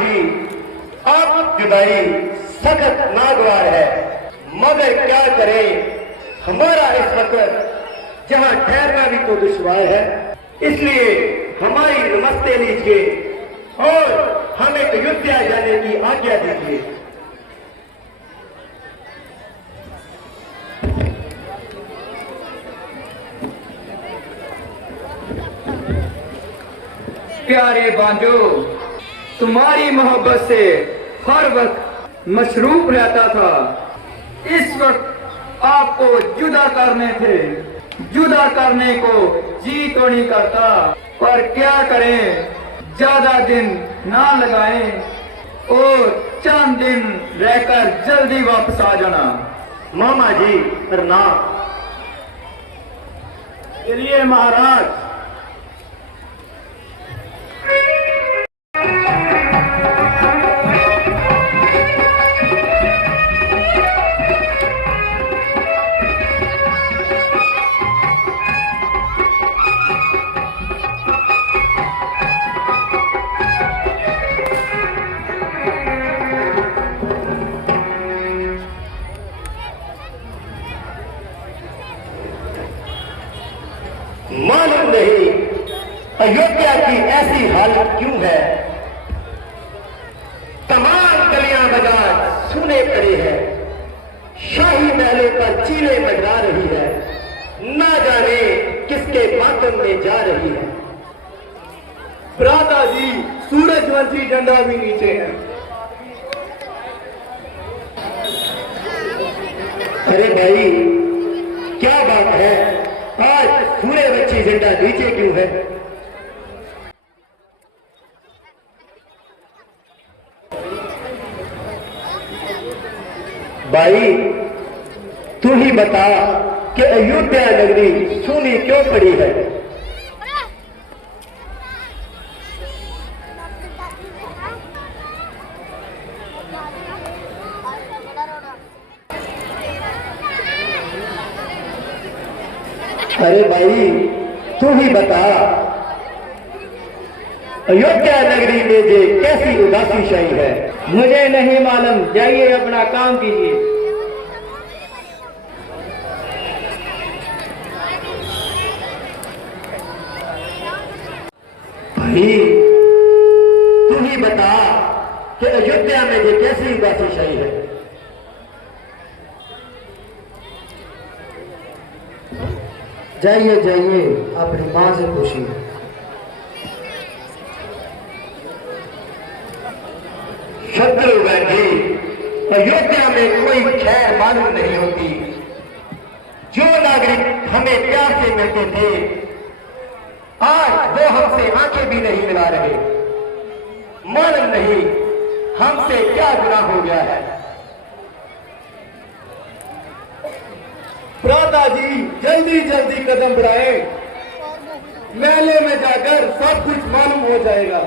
जी, आप जुदाई सख्त नागवार है, मगर क्या करें, हमारा इस वक्त जहां ठहरना भी तो दुश्वार है, इसलिए हमारी नमस्ते लीजिए और हमें अयोध्या जाने की आज्ञा दीजिए। प्यारे बांजो, तुम्हारी मोहब्बत से हर वक्त मशरूफ रहता था। इस वक्त आपको जुदा करने थे, जुदा करने को जी तो नहीं करता, पर क्या करें, ज्यादा दिन ना लगाएं और चंद दिन रहकर जल्दी वापस आ जाना। मामा जी प्रणाम। चलिए महाराज। मालूम नहीं अयोध्या की ऐसी हालत क्यों है, तमाम गलियां बाजार सुने पड़े हैं, शाही महलों पर चीलें मंडरा रही है, ना जाने किसके बातों में जा रही है। भ्राता जी, सूरजवंशी झंडा भी नीचे है। अरे भाई, क्या बात है, आज सूर्यवंशी झंडा नीचे क्यों है? भाई तू ही बता कि अयोध्या नगरी सूनी क्यों पड़ी है? अरे भाई तू ही बता, अयोध्या नगरी में जे कैसी उदासी छाई है? मुझे नहीं मालूम, जाइए अपना काम कीजिए। भाई तू ही बता कि अयोध्या में जे कैसी उदासी छाई है? जाइए जाइए, अपनी मां से पूछिए। शत्रुघ्न जी, अयोध्या में कोई खैर मालूम नहीं होती। जो नागरिक हमें प्यार से मिलते थे, आज वो हमसे आंखें भी नहीं मिला रहे। मालूम नहीं हमसे क्या गुनाह हो गया है। भ्राता जी, जल्दी जल्दी कदम बढ़ाए, मेले में जाकर सब कुछ मालूम हो जाएगा।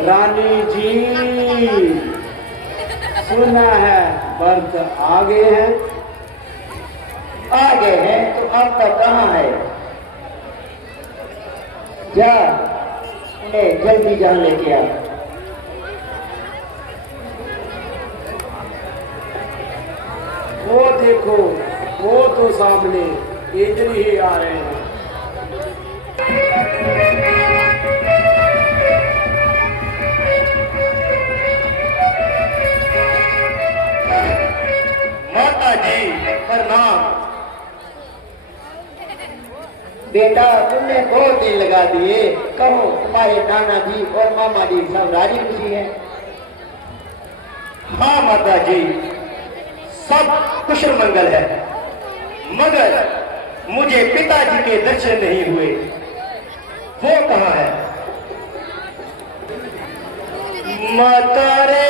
रानी जी, सुना है व्रत आ गए हैं। आ गए हैं तो अब तक कहाँ है? जा जल्दी जान लेके आ। वो देखो, वो तो सामने इधर ही आ रहे हैं। माता जी प्रणाम। बेटा, तुमने बहुत दिन लगा दिए, कहो तुम्हारे नाना जी और मामा जी सब राजी खुशी हैं? हाँ माता जी, सब कुशल मंगल है, मगर मुझे पिताजी के दर्शन नहीं हुए। वो कहाँ है? माता रे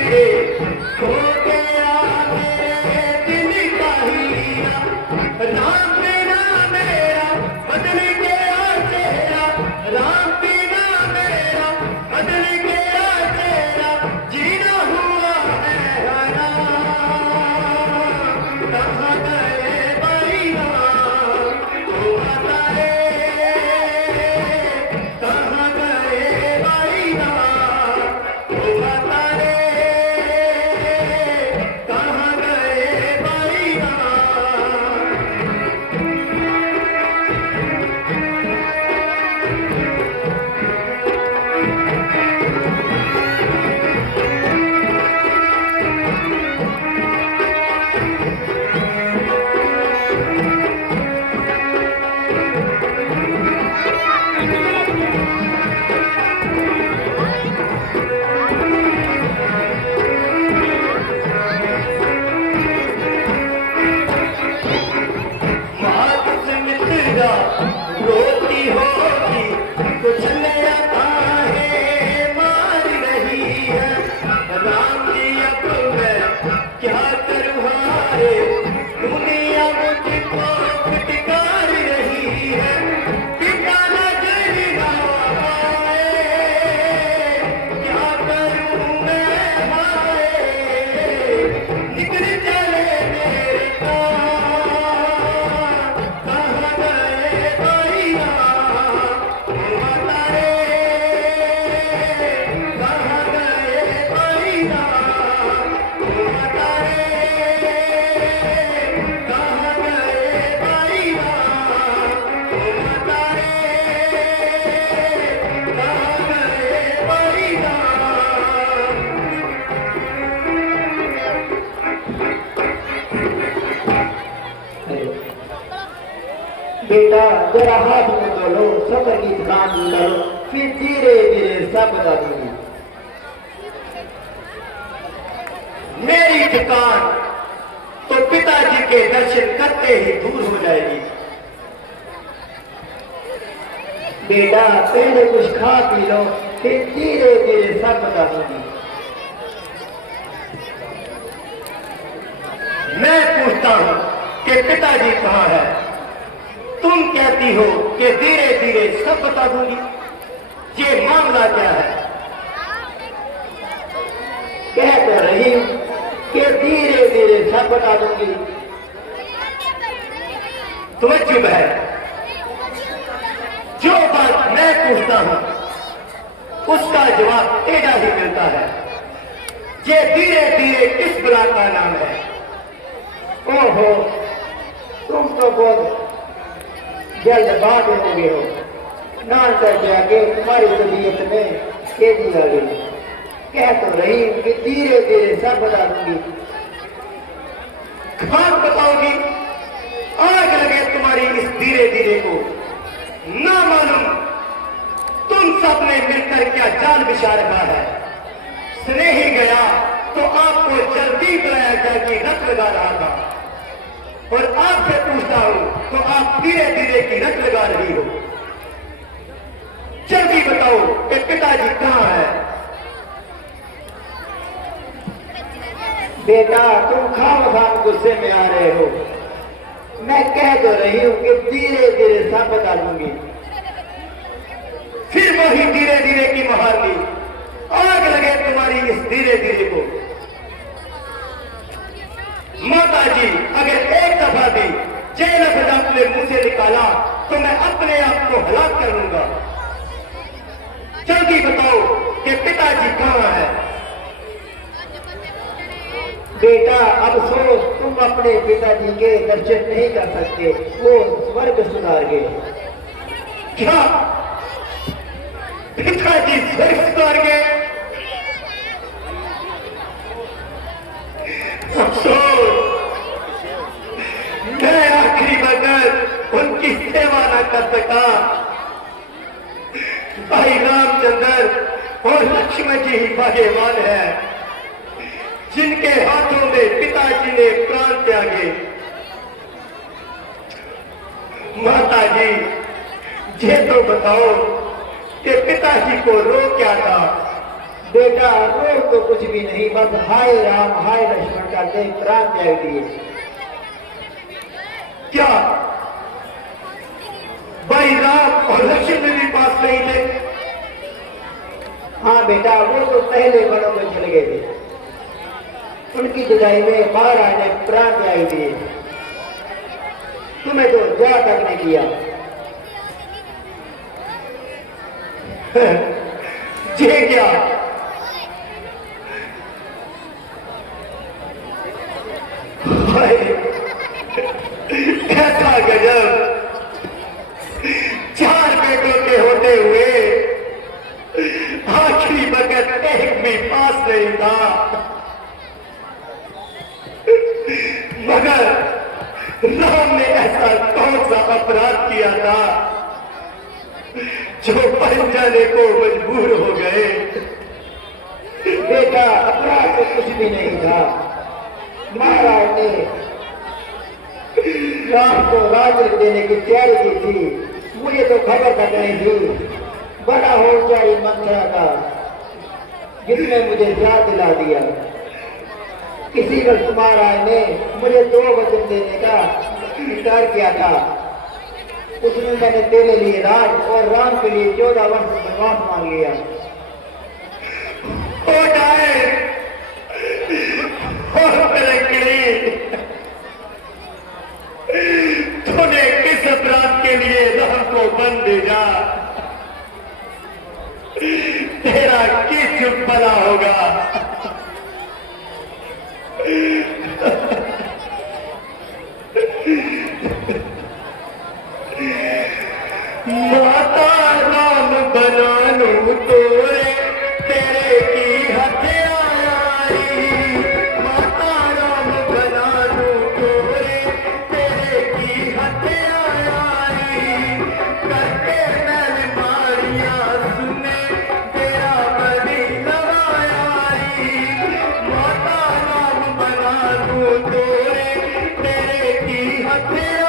थे, खो गया मेरे दिल का हीरा, राम बिना मेरा बदल गया चेहरा, राम बिना मेरा बदल गया चेहरा, जीना हुआ हैराना, कहाँ गए भाई राम, ओ बता रे, कहाँ गए भाई राम, ओ बता रे, कहाँ गए भाई राम। माँ तुझ मित्र रोती होगी, कुछ नया काहे मार रही है, राम जी अब मैं क्या करूँ हारे, दुनिया मुझको फिटकार रही है, पिता नजर ना आए, क्या करूँ मैं हाय, निकल चले मेरे कहाँ गए भाई राम, ओ बता रे, कहाँ गए भाई राम, ओ बता रे, कहाँ गए भाई राम, ओ बता रे, कहाँ गए भाई राम। बेटा जरा हाथ में तोलो, सब्र की थकान उतारो, फिर धीरे धीरे सब बता दूंगी। मेरी थकान तो पिताजी के दर्शन करते ही दूर हो जाएगी। बेटा पहले कुछ खा पी लो, फिर धीरे धीरे सब बता दूंगी। मैं पूछता हूँ कि पिताजी कहाँ है, तुम कहती हो कि धीरे धीरे सब बता दूंगी, ये मामला क्या है? कह तो रही हूँ कि धीरे धीरे सब बता दूंगी। तुम्हें चुप है, जो बात मैं पूछता हूँ उसका जवाब टेढ़ा ही मिलता है। ये धीरे धीरे किस बला का नाम है? ओहो, तुम तो बहुत जल्दबाज हो गए हो, नान करके आगे तुम्हारी तबीयत में तेजी आ गई। कह तो रही हूँ कि धीरे धीरे सब बता दूंगी। खाक बताओगी? आग लगे तुम्हारी इस धीरे धीरे को। ना मालूम तुम सब ने मिलकर क्या जाल बिछा रखा है। स्नेही गया तो आपको जल्दी बुलाया जाके रख लगा रहा था, और आपसे पूछता हूं तो आप धीरे धीरे की रख लगा रही हो। जल्दी बताओ कि पिताजी कहाँ है? बेटा तुम खाम गुस्से में आ रहे हो। मैं कह तो रही हूँ कि धीरे धीरे सब बता दूंगी। फिर वही धीरे धीरे की महारनी। आग लगे तुम्हारी इस धीरे धीरे को। माता जी अगर एक दफा भी जय लफ्ज अपने मुंह से निकाला तो मैं अपने आप को हलाक कर लूंगा। जल्दी बताओ कि पिताजी कहाँ है? बेटा अब सोच, तुम अपने पिताजी के दर्शन नहीं कर सकते, वो स्वर्ग सुधार गए। क्या पिताजी स्वर्ग सुधार गए? अफसोस, मैं आखिरी वक्त उनकी सेवा न कर सका। भाई रामचंद्र और लक्ष्मण जी ही भाग्यवान है जिनके हाथों में पिताजी ने प्राण त्यागे। माता जी ये तो बताओ कि पिताजी को रो क्या था बेटा रो तो कुछ भी नहीं, बस हाय राम हाय लक्ष्मण करते प्राण त्याग दिए। क्या भाई राम और लक्ष्मण भी पास नहीं थे? हाँ बेटा, वो तो पहले वनों में चले गए थे। उनकी जुदाई में महाराज ने प्राण त्याग दिए। तुम्हें तो जा तक नहीं किया। ये क्या? हाय, कैसा गजब! 4 बेटों के होते हुए आखिरी वक्त एक भी पास नहीं था। मगर राम ने ऐसा कौन सा अपराध किया था जो बन जाने को मजबूर हो गए? बेटा अपराध तो कुछ भी नहीं था। महाराज ने राम को राज्य देने की तैयारी की थी। मुझे तो खबर तक नहीं थी। बड़ा होशियारी मंत्रा था जिसने मुझे याद दिला दिया। किसी वक्त महाराज ने मुझे 2 वचन देने का इनकार किया था। उसमें मैंने तेरे लिए राज और राम के लिए 14 वर्ष वनवास मांग लिया। हो जाए तूने किस अपराध के लिए राम को बंद भेजा? तेरा किस भला होगा? माता राम बनानू तोरे तेरे की हथियारी। माता राम बनानू तोरे तेरे की हथियारी। करके मैंने मारिया सुने तेरा बड़ी लड़ायारी। माता राम बनानू तोरे तेरे की हथियारी।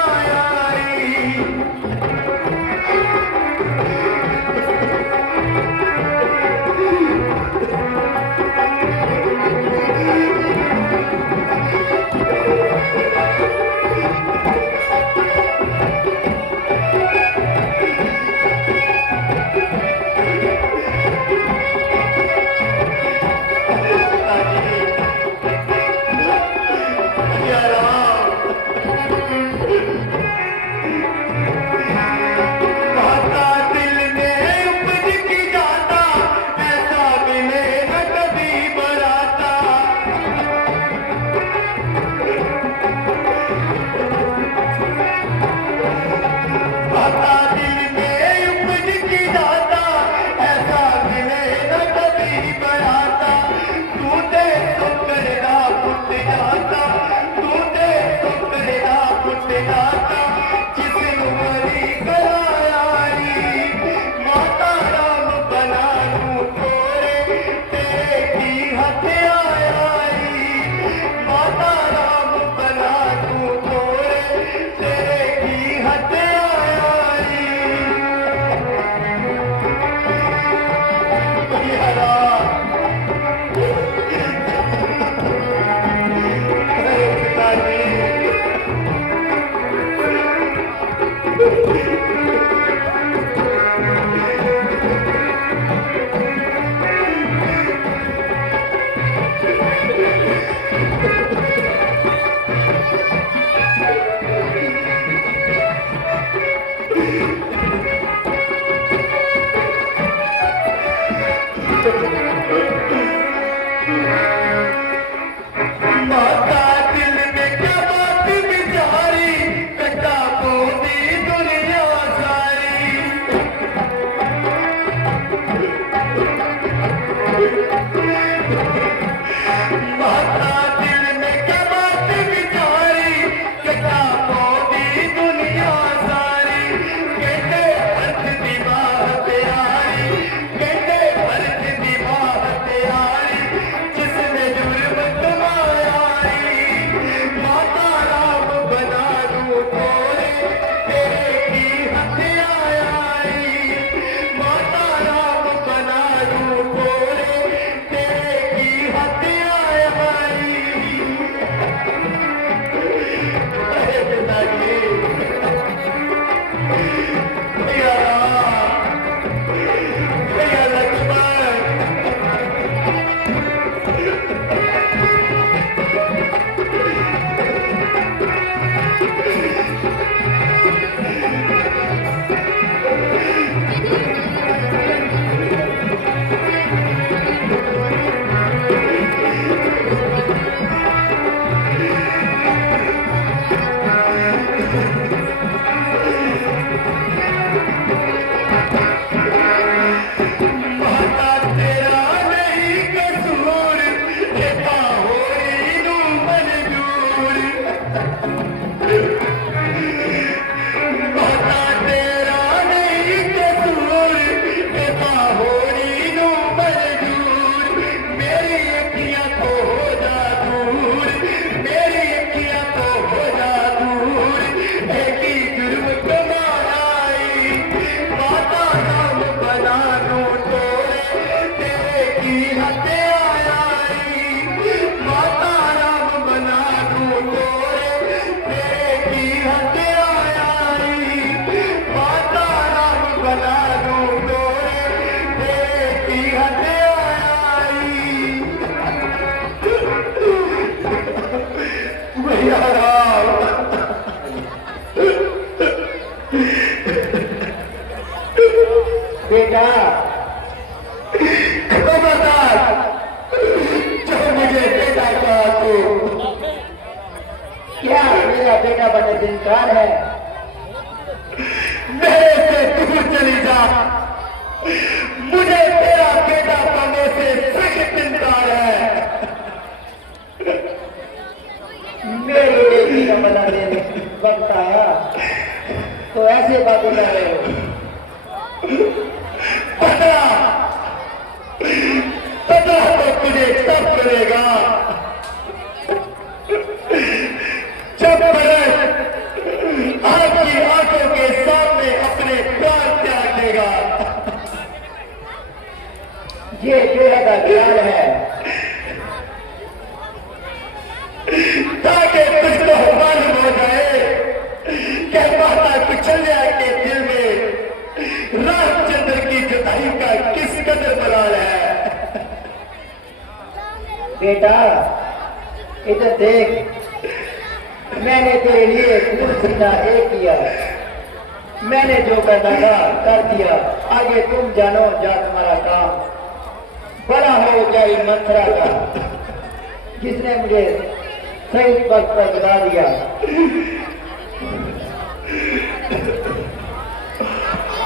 क्या मेरा बेटा बड़े दिलदार है? मेरे से दूर चली जा, मुझे तेरा बेटा बनने से सख्त इंकार है। मेरी बेटी का बना देने वक्त आया तो ऐसे बात कर रहे हो? पता पता तो तुझे तब करेगा जब आपकी आंखों के सामने अपने प्राण त्याग देगा। ये बेड़ा का ख्याल है ताकि तुझको मालूम हो जाए कि माता कुचल्या के दिल में रामचंद्र की जुदाई का किस कदर मलाल है। बेटा, इधर देख, मैंने तेरे लिए खून सीना एक किया। मैंने जो करना था कर दिया, आगे तुम जानो जा तुम्हारा काम। बड़ा हो गया ये मंथरा का, जिसने मुझे सही वक्त पर गिरा दिया।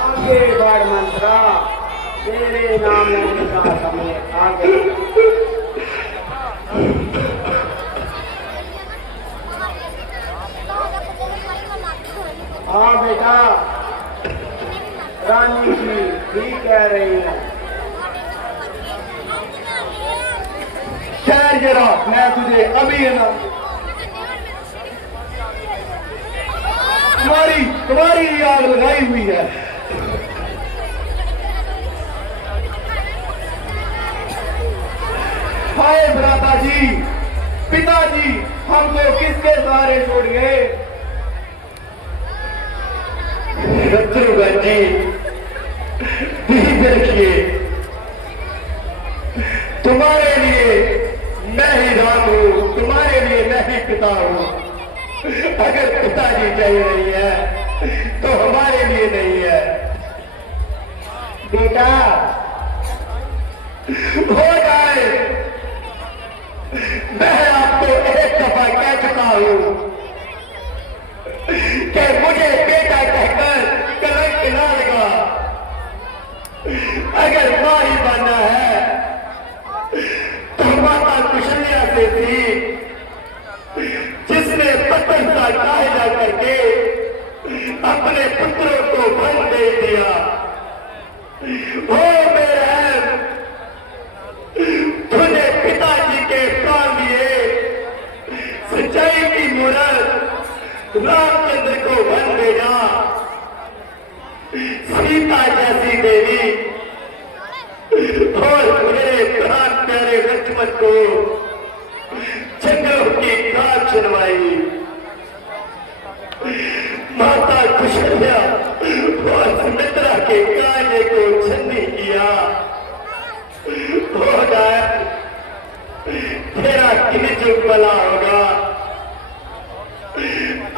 आगे बढ़ मंथरा, तेरे नाम लेने का समय आ गया। हाँ बेटा, रानी जी ठीक कह रही है। खैर जरा मैं तुझे अभी है ना तुम्हारी ही आग लगाई हुई है। हाय भ्राता जी, पिताजी हमको किसके सहारे छोड़ गए? शत्रुघ्न जी धीरे रखिए, तुम्हारे लिए मैं ही राम हूं, तुम्हारे लिए मैं ही पिता हूं। अगर पिताजी चाहिए नहीं है तो हमारे लिए नहीं है। बेटा हो जाए, मैं आपको एक दफा कह चुका हूं कि मुझे बेटा कहकर कलंक ना लगा। अगर मां ही बनना है तो माता कुशल्या से थी, जिसने पत्थर सा कायदा करके अपने पुत्रों को बन दे दिया। हो मेरा तुझे पिताजी के प्राण लिए सच्चाई की मूरत रामचंद्र को बन भेजा। सीता जैसी देवी और मेरे प्राण प्यारे लक्ष्मण को जंगलों की घाट चलवाई। माता कुशल्या और सुमित्रा के कांटे को छन्नी किया। हो जाए तेरा किनिचुक भला होगा।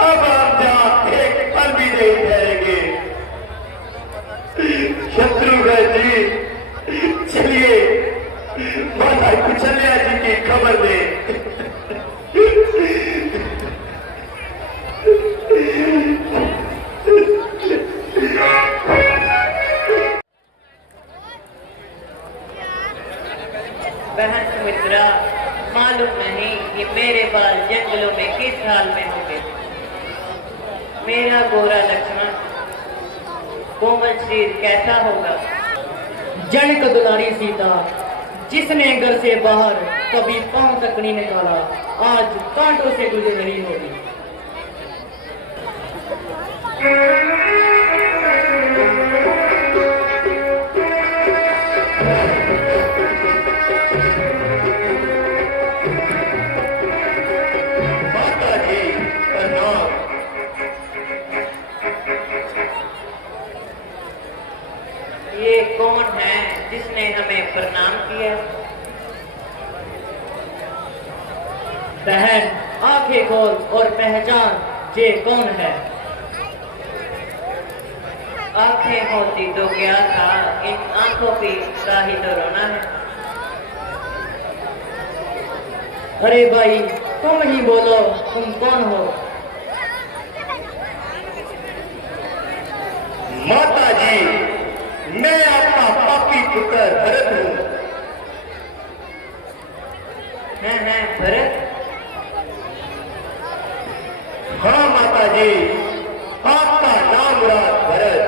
अब आप जहां एक पल भी नहीं जाएंगे। शत्रुघ्न जी चलिए माता कुशल्या जी की खबर दे। बहन सुमित्रा, मालूम नहीं कि मेरे बाल जंगलों में किस हाल में होंगे। मेरा गोरा लक्ष्मण कोमल शरीर कैसा होगा। जनक दुलारी सीता, जिसने घर से बाहर कभी पांव तक नहीं निकाला, आज कांटों से गुजर रही होगी। माता जी प्रणाम। ये कौन है जिसने हमें प्रणाम किया। बहन, आंखें खोल और पहचान ये कौन है। आंखें होती तो क्या था, इन आंखों की का ही तो रोना है। अरे भाई तुम ही बोलो, तुम कौन हो? माता जी, मैं आपका पापी पुत्र भरत हूँ। हैं भरत? हाँ माता जी, आपका नाम मुराद भरत।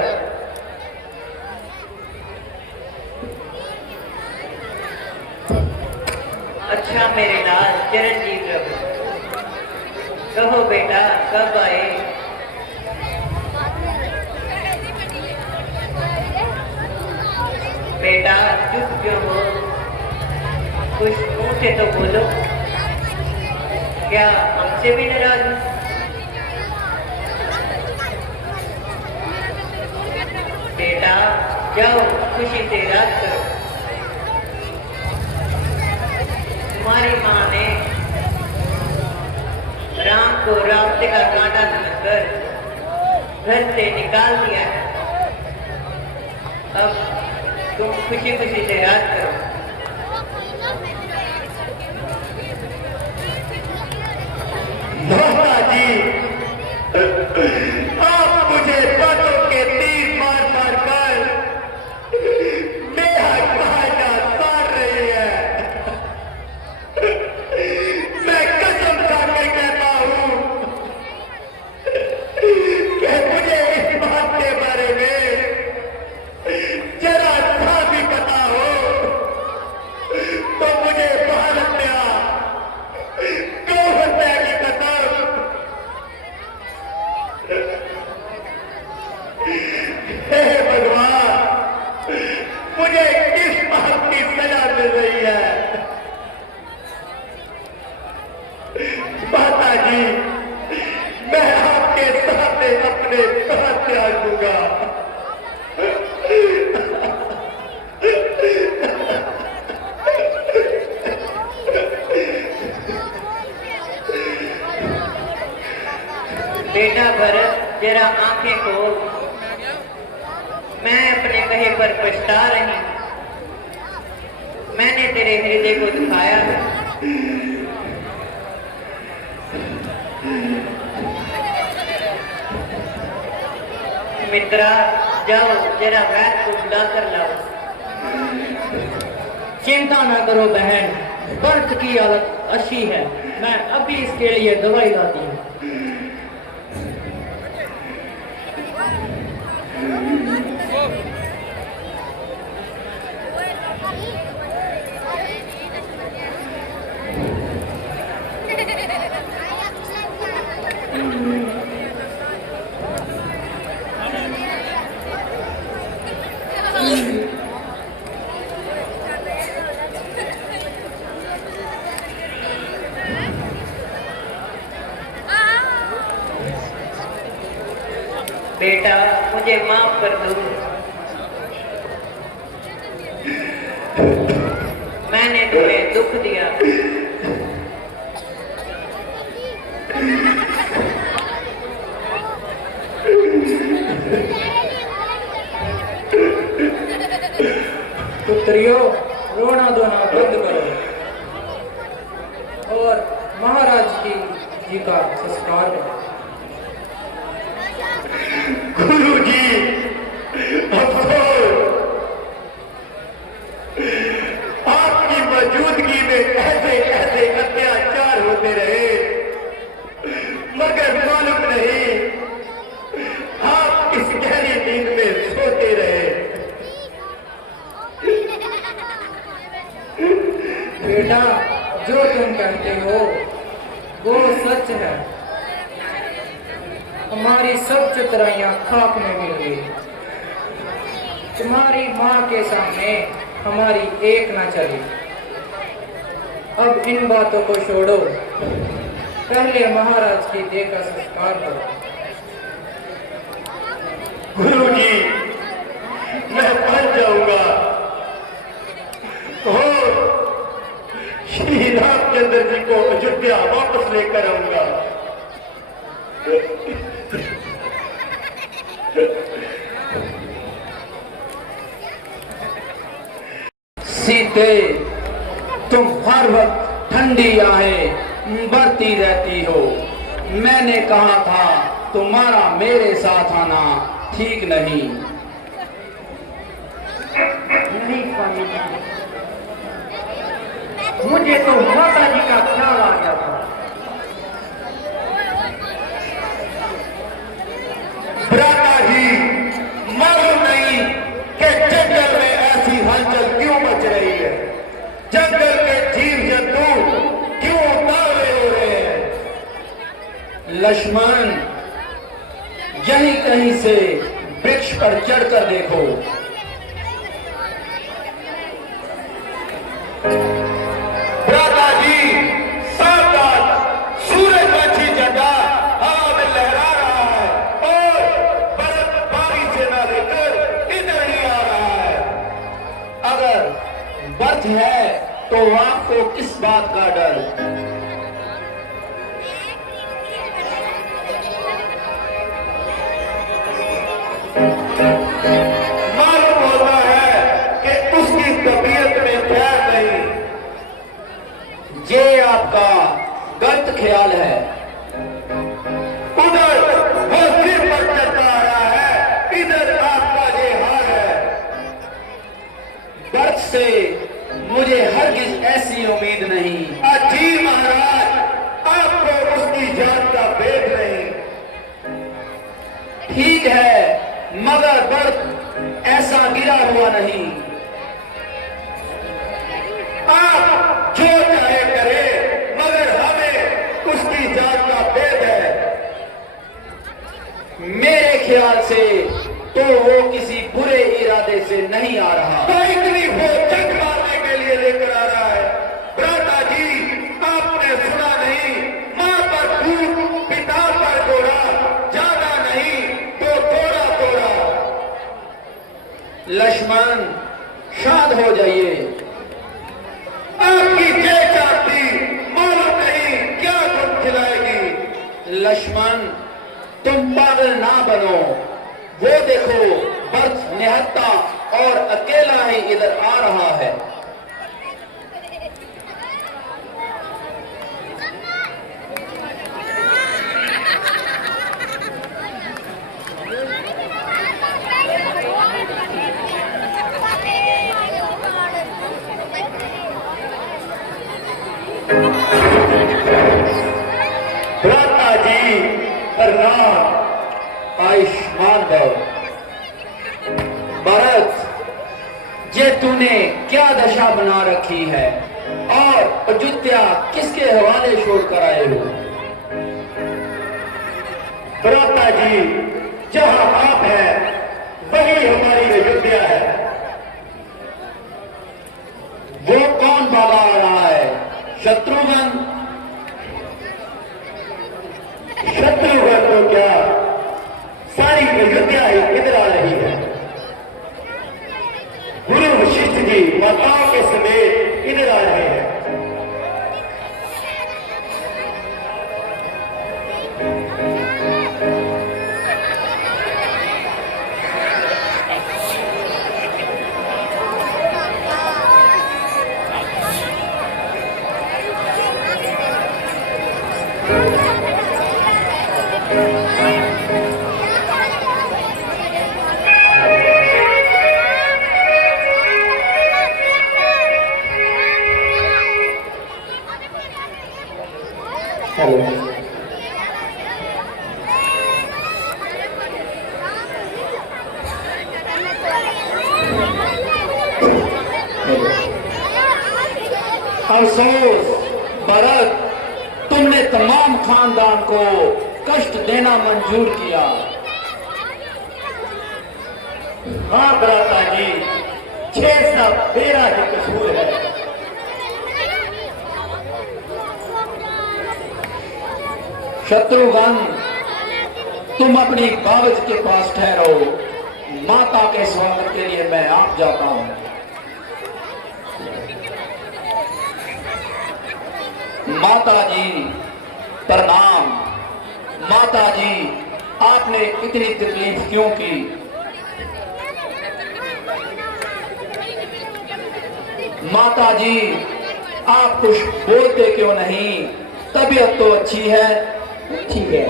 अच्छा मेरे लाल चिरंजीव प्रभु, कहो बेटा कब आए? बेटा चुप क्यों हो? कुछ मुंह से तो बोलो। क्या हमसे भी नाराज हो? बेटा जाओ खुशी से राज करो। तुम्हारी माँ ने राम को रास्ते का कांटा समझकर घर से निकाल दिया है। अब तुम खुशी खुशी से राज करो। माता जी, आप मुझे बातों के तीर मार मार कर मेरा कांटा मार रही है। मैं कसम खाकर कहता हूँ कि मुझे इस बात के बारे में जरा सा भी पता हो तो मुझे बाहर हत्या, गौ हत्या की कसम। हे भगवान, मुझे किस बात की सजा मिल रही है? माता जी, मैं आपके सामने अपने प्राण त्याग दूंगा। बेटा भरत जरा आंखें खोल, मैं अपने कहे पर पछता रही हूं। मैंने तेरे हृदय को दुखाया है। मित्रा जाओ जरा वैद्य को बुला कर लाओ। चिंता न करो बहन, बर्थ की हालत अच्छी है, मैं अभी इसके लिए दवाई लाती हूँ। बेटा मुझे माफ कर दो, मैंने तुम्हें दुख दिया। पुत्रियों, रोना धोना बंद करो और महाराज जी का संस्कार करो। गुरुजी, अफसोस, आपकी मौजूदगी में ऐसे ऐसे अत्याचार होते रहे, मगर मालूम नहीं आप इस गहरी नींद में सोते रहे। बेटा, जो तुम कहते हो वो सच है। हमारी सब चतुराइयां खाक में मिल गई। तुम्हारी माँ के सामने हमारी एक ना चली। अब इन बातों को छोड़ो, पहले महाराज की देह का संस्कार करो। गुरुजी, मैं बन जाऊंगा और श्री रामचंद्र जी को अयोध्या वापस लेकर आऊंगा। सीते, तुम हर वक्त ठंडी आहें बरती रहती हो। मैंने कहा था तुम्हारा मेरे साथ आना ठीक नहीं। नहीं स्वामी जी, मुझे तो माता जी का ख्याल आ गया था। भ्राता जी, मालूम नहीं कि जंगल में ऐसी हलचल क्यों मच रही है। जंगल के जीव जंतु क्यों तावे हो रहे हैं। लक्ष्मण, यहीं कहीं से वृक्ष पर चढ़कर देखो। भ्राता जी, सावधान, सूरजवंशी झंडा हवा में लहरा रहा है और बर्फबारी से न लेकर इधर ही आ रहा है। अगर बर्फ है तो आपको किस बात का डर? मालूम होता है कि उसकी तबीयत में खैर नहीं। ये आपका गलत ख्याल है। उधर वो सिर पर चढ़ता आ रहा है, इधर आपका ये हाल है। बर्फ से मुझे हरगिज ऐसी उम्मीद नहीं। अजी महाराज, आपको उसकी जान का भेद नहीं। ठीक है, मगर बर्फ ऐसा गिरा हुआ नहीं। आप जो चाहे करें, मगर हमें उसकी जान का भेद है। मेरे ख्याल से तो वो किसी बुरे इरादे से नहीं आ रहा। तो इतनी वो जंग मारने के लिए लेकर आ रहा है। भ्राता जी, आपने सुना नहीं, मां पर भूत, पिता पर घोड़ा, ज्यादा नहीं तो थोड़ा थोड़ा। लक्ष्मण, शांत हो जाइए। आपकी जय चाहती, मालूम नहीं क्या गुण खिलाएगी। लक्ष्मण, तुम पागल ना बनो। वो देखो, बर्फ निहत्ता और अकेला ही इधर आ रहा है। भ्राता जी, प्रणाम। आयुष्मान भव। भरत, ये तूने क्या दशा बना रखी है और अयोध्या किसके हवाले छोड़ कर आए हो? भ्राता जी, जहां आप हैं वही हमारी अयोध्या है। वो कौन भागा आ रहा है? शत्रुघ्न? शत्रुघ्न तो क्या, सारी अयोध्या ही इधर आ रही है। गुरु वशिष्ठ जी माताओं के समेत इधर आ रहे हैं। अफसोस भरत, तुमने तमाम खानदान को कष्ट देना मंजूर किया। हाँ भ्राता जी, 6 सब मेरा ही कसूर है। शत्रुघ्न, तुम अपनी बावज के पास ठहरो। माता के स्वागत के लिए मैं आप जाता हूं। माता जी प्रणाम। माता जी, आपने इतनी तकलीफ क्यों की? माता जी, आप कुछ बोलते क्यों नहीं? तबीयत तो अच्छी है। ठीक है।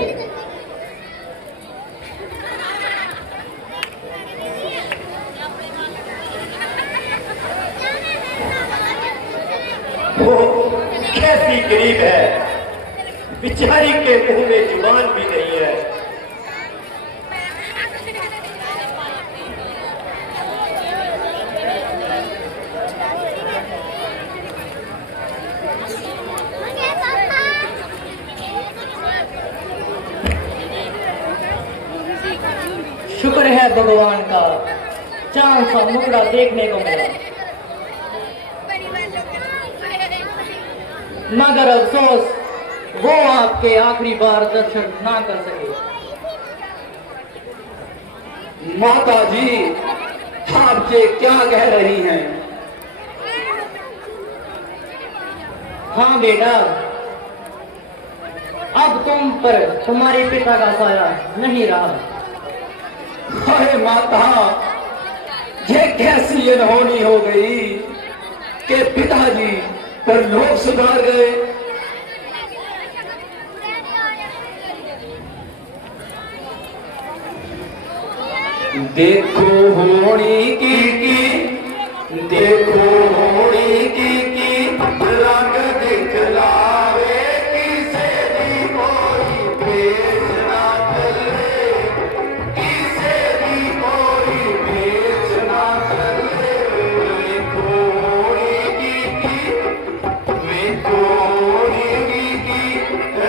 वो कैसी गरीब है, बेचारी के मुंह में जुबान भी नहीं है। शुक्र है भगवान का, चांद सा मुखड़ा देखने को मिला, मगर अफसोस वो आपके आखिरी बार दर्शन ना कर सके। माता जी, आप ये क्या कह रही हैं? हाँ बेटा, अब तुम पर तुम्हारे पिता का साया नहीं रहा। अरे माता, ये कैसी अनहोनी हो गई कि पिताजी पर लोग सुधार गए। देखो होनी की, देखो होनी की रंग दिखलावे, किसे दी कोई बेचना चले, किसे दी कोई बेचना चले। देखो होनी की, देखो होनी की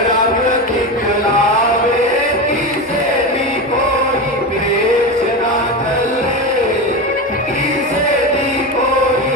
रंग दिखलावे, किसे दी कोई बेचना चले, किसे दी कोई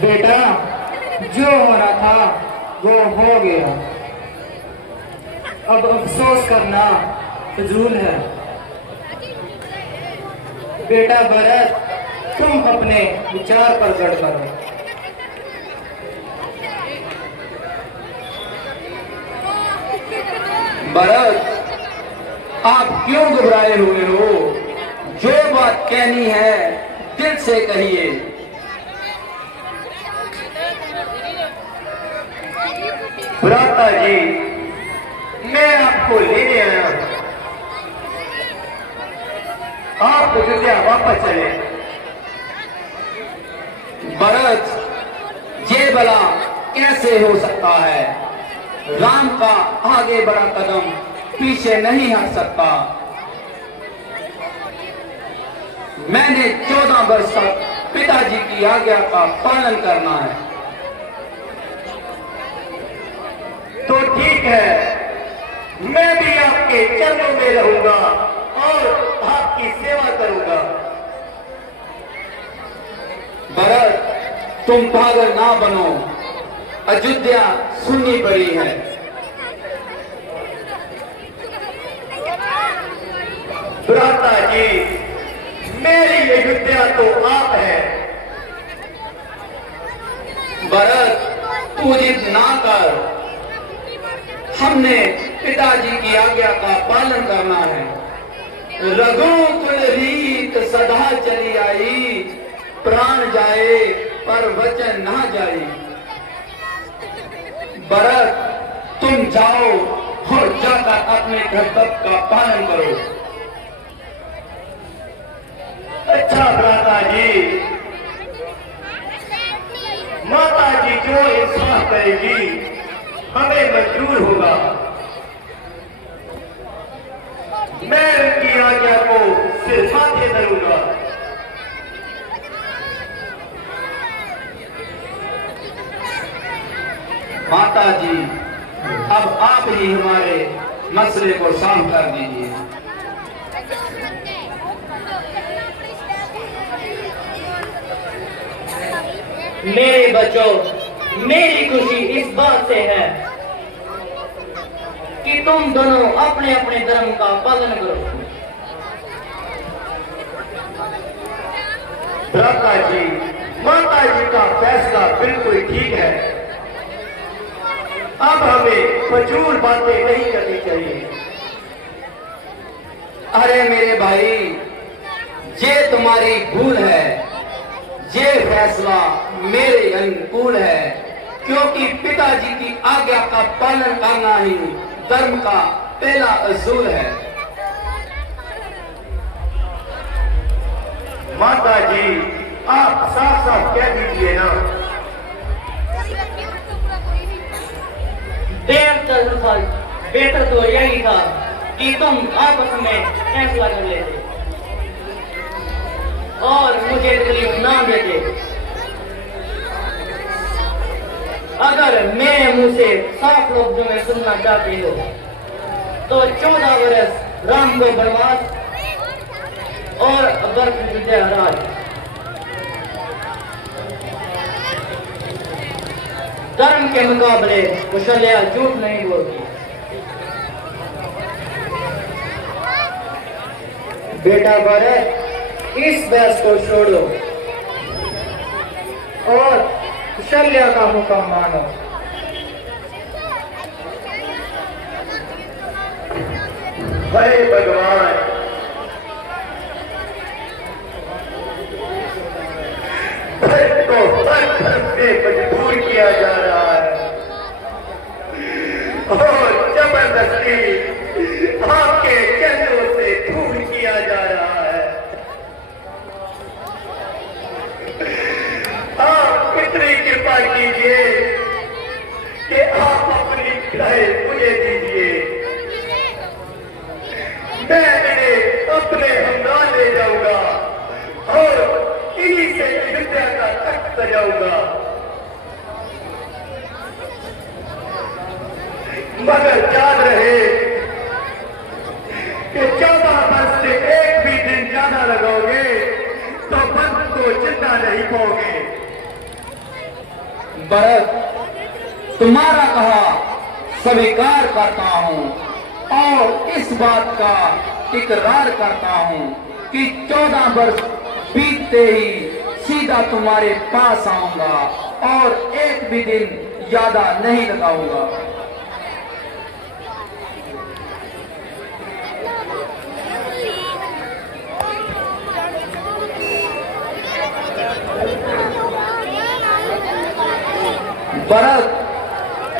बेटा, जो होना था वो हो गया। अब अफसोस करना फजूल है। बेटा भरत, तुम अपने विचार पर गढ़ करो। भरत, आप क्यों घबराए हुए हो? जो बात कहनी है दिल से कहिए। भ्राता जी, मैं आपको लेने आया हूं। आप अयोध्या वापस चले। भरत, ये भला कैसे हो सकता है? राम का आगे बढ़ा कदम पीछे नहीं हट सकता। मैंने 14 वर्ष तक पिताजी की आज्ञा का पालन करना है। तो ठीक है, मैं भी आपके चरणों में रहूंगा और आपकी सेवा करूंगा। भरत, तुम पागल ना बनो। अयोध्या सुननी पड़ी है। भ्राता जी, मेरी अयोध्या तो आप है। भरत, तू जिद ना कर। हमने पिताजी की आज्ञा का पालन करना है। रघुकुल रीत सदा चली आई, प्राण जाए पर वचन ना जाए। भरत, तुम जाओ और जाकर अपने कर्तव्य का पालन करो। अच्छा भ्राता जी, माता जी जो इंसाफ करेगी हमें मंजूर होगा। मैं उनकी आज्ञा को सिर माथे धरूंगा। माता जी, अब आप ही हमारे मसले को शांत कर दीजिए। मेरे बच्चों, मेरी खुशी इस बात से है कि तुम दोनों अपने अपने धर्म का पालन करो। भ्राता जी, माता जी का फैसला बिल्कुल ठीक है। अब हमें फजूल बातें नहीं करनी चाहिए। अरे मेरे भाई, ये तुम्हारी भूल है। ये फैसला मेरे अनुकूल है, क्योंकि पिताजी की आज्ञा का पालन करना ही धर्म का पहला असूल है। माता जी, आप साफ साफ कह दीजिए ना। बेहतर तो यही था कि तुम आपस में फैसला कर लेते और मुझे तकलीफ ना देते। अगर मेरे मुंह से साफ लफ्जों में सुनना चाहते हो तो 14 वर्ष राम को वनवास और भरत विजय राज। धर्म के मुकाबले कुशल्या झूठ नहीं बोलती। बेटा भरत, इस बहस को छोड़ो और कुशल्या का हुक्म मानो। हे भगवान, भरत को हर धर्म से मजबूर किया जा रहा है और जबरदस्ती आपके चरणों से दूर किया जा रहा है। आप इतनी कृपा कीजिए कि आप अपनी राय मुझे दीजिए। मैं इन्हें अपने हमदान ले जाऊंगा और इन्हीं से अयोध्या का तख्त सजाऊंगा। मगर याद रहे कि 14 वर्ष से एक भी दिन ज्यादा लगाओगे तो बंद को जिंदा नहीं पाओगे। भरत, तुम्हारा कहा स्वीकार करता हूँ और इस बात का इकरार करता हूँ कि 14 वर्ष बीतते ही सीधा तुम्हारे पास आऊंगा और एक भी दिन ज्यादा नहीं लगाऊंगा। भरत,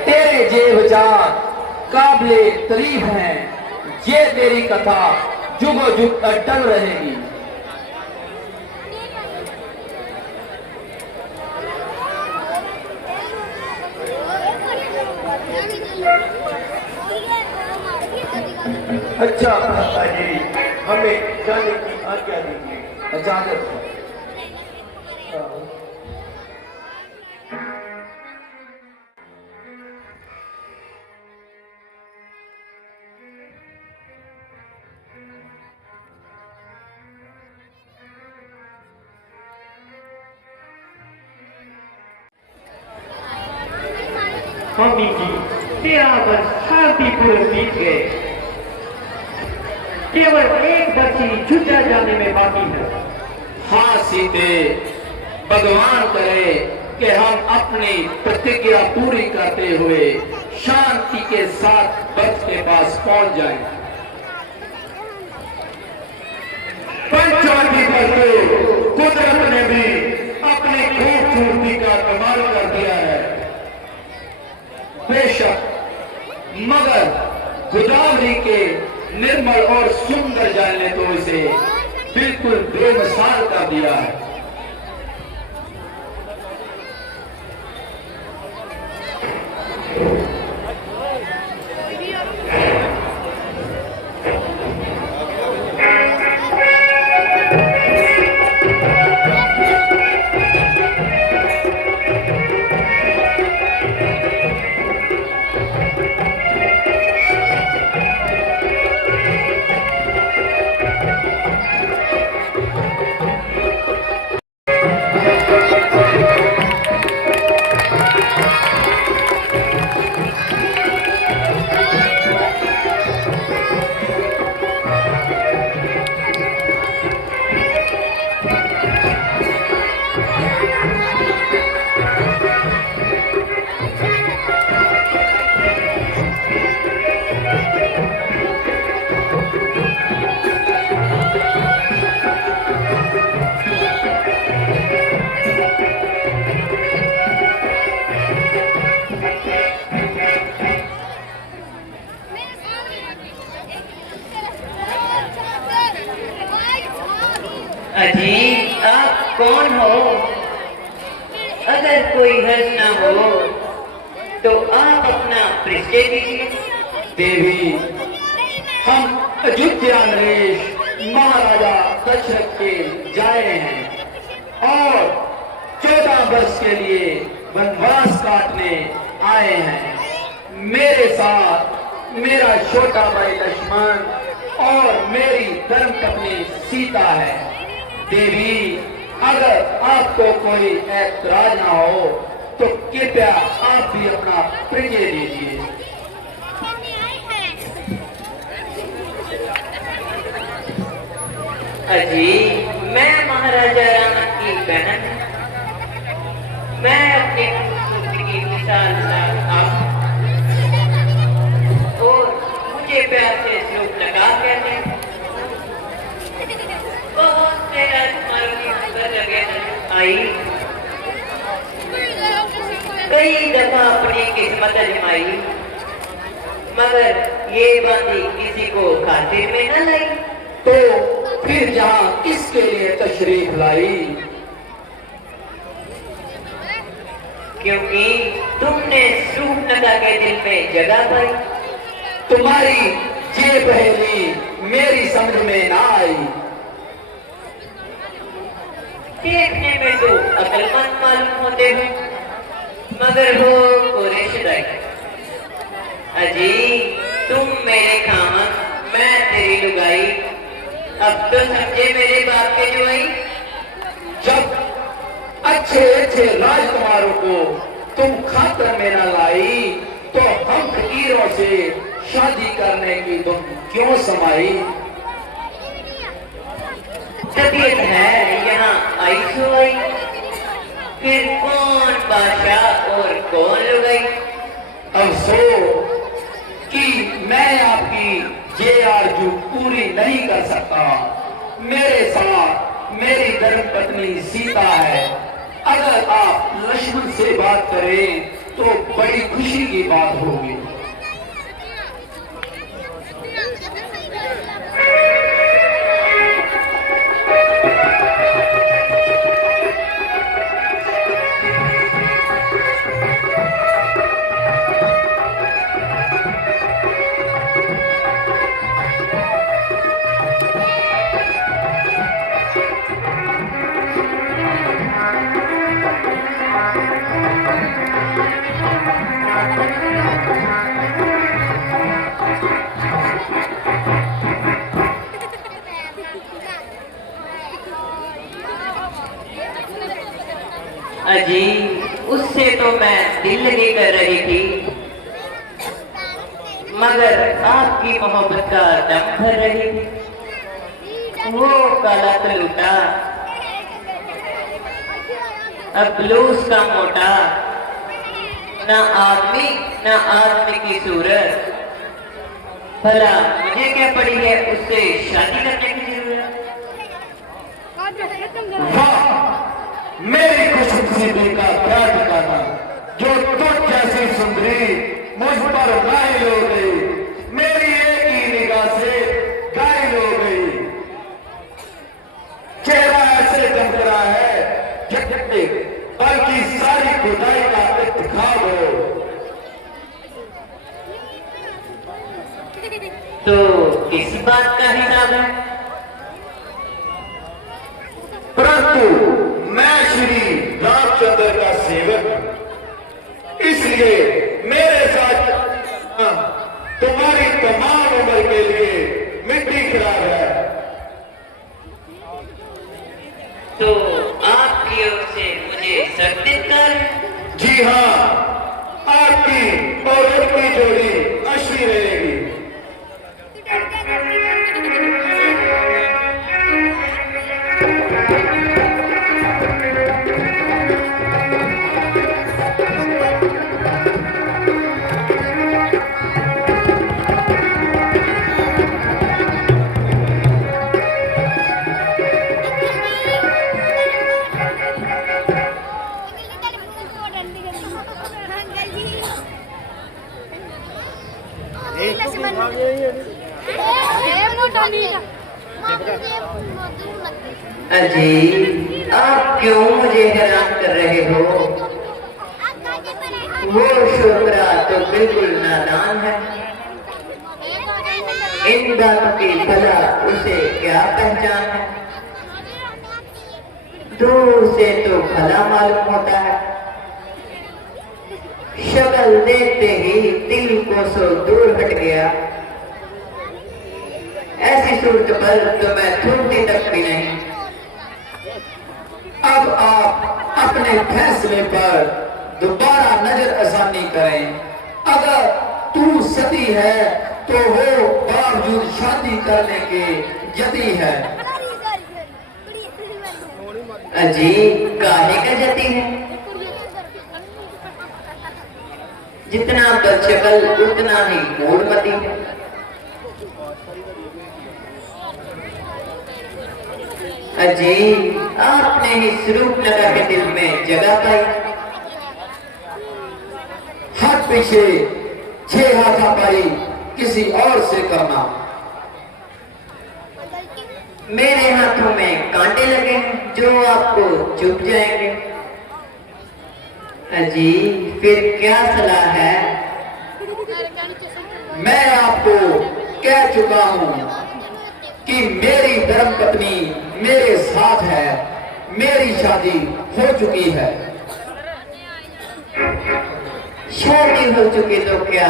तेरे जे विचार काबिले तारीफ हैं, ये तेरी कथा जुगो जुग अटल रहेगी। अच्छा भ्राता जी, हमें जाने की आज्ञा दीजिए। इजाजत। स्वामी जी 13 वर्ष शांतिपूर्वक बीत गए, केवल एक वर्ष ही अयोध्या जाने में बाकी है। हाँ सीते, भगवान करे कि हम अपनी प्रतिज्ञा पूरी करते हुए शांति के साथ भक्त के पास पहुंच जाएं। पंचवटी पर तो कुदरत ने भी अपनी खूबसूरती का कमाल कर दिया है। बेशक, मगर गोदावरी के निर्मल और सुंदर जल ने तो इसे बिल्कुल बेमिसाल कर दिया है। अजी, आप कौन हो? अगर कोई हर्ज ना हो तो आप अपना परिचय दीजिए। देवी, हम अयोध्या नरेश महाराजा दशरथ के जाए हैं और 14 वर्ष के लिए वनवास काटने आए हैं। मेरे साथ मेरा छोटा भाई लक्ष्मण और मेरी धर्मपत्नी सीता है। देवी, अगर आपको कोई ऐतराज ना हो तो कृपया आप भी अपना परिचय दीजिए। अजी, मैं महाराजा राणा की बहन, मैं अपनी खूबसूरती की मिसाल आप और मुझे प्यार से श्लोक लगा कहते हैं। बहुत से राजकुमारों की नजर जगह आई, कई दफा अपनी किस्मत आजमाई, मगर ये बातें किसी को खातिर में न लाई। तो फिर जहां किसके लिए तशरीफ लाई? क्योंकि तुमने सूपनगा के दिल में जगह पाई। तुम्हारी ये पहेली मेरी समझ में ना आई। देखने में तो अकलमंद मालूम होते हो, मगर वो कुरैश। अजी, तुम मेरे खामन, मैं तेरी लुगाई, अब तो समझे मेरे बाप के जुआई। जब अच्छे अच्छे राजकुमारों को तुम खातर में न लाई, तो हम फकीरों से शादी करने की तुम क्यों समाई? तबीयत है यहाँ आई सो आई, फिर कौन बादशाह और कौन लुगाई। अफसोस कि मैं आपकी ये आरज़ू पूरी नहीं कर सकता। मेरे साथ मेरी धर्मपत्नी सीता है। अगर आप लक्ष्मण से बात करें तो बड़ी खुशी की बात होगी। अजी उससे तो मैं दिल लगी कर रही थी, मगर आपकी मोहब्बत का दम भर रही थी। वो काला तलूटा, अब बलूस का मोटा, ना आदमी ना आदमी की सूरत, भला मुझे क्या पड़ी है उससे शादी करने की जरूरत। वाह, मेरी खुशनसीबी का क्या ठिकाना, जो तुझ जैसी सुंदरी मुझ पर घायल हो गई, मेरी एक ही निगाह से घायल हो गई। चेहरा ऐसे चमक रहा है जैसे बल्कि सारी खुदाई का इंतखाब हो। तो किस बात का हिसाब है? परंतु मैं श्री रामचंद्र का सेवक हूं, इसलिए मेरे साथ तुम्हारी तमाम उम्र के लिए मिट्टी खिलाफ है। तो आपकी ओर से मुझे सत्कार है। जी हाँ, आपकी और उनकी जोड़ी अच्छी रहेगी। अजी आप क्यों मुझे हैरान कर रहे हो? वो छोकरा तो बिल्कुल नादान है, इन बातों की भला उसे क्या पहचान है। दूर से तो भला मालूम होता है, शक्ल देखते ही दिल को सो दूर हट गया। ऐसी सूरत पर तो मैं थूकती तक भी नहीं। अब आप अपने फैसले पर दोबारा नजर असानी करें। अगर तू सती है तो वो बावजूद शादी करने के यति है। अजी काहे का जती है? जितना बदशक्ल उतना ही मूढ़मती है। अजी आपने ही रूपनगर के दिल में जगह पाई। हाथ पीछे 6 हाथापाई किसी और से करना। मेरे हाथों में कांटे लगे हैं जो आपको चुभ जाएंगे। अजी फिर क्या सलाह है? मैं आपको कह चुका हूं कि मेरी धर्मपत्नी मेरे साथ है, मेरी शादी हो चुकी है। शादी हो चुकी तो क्या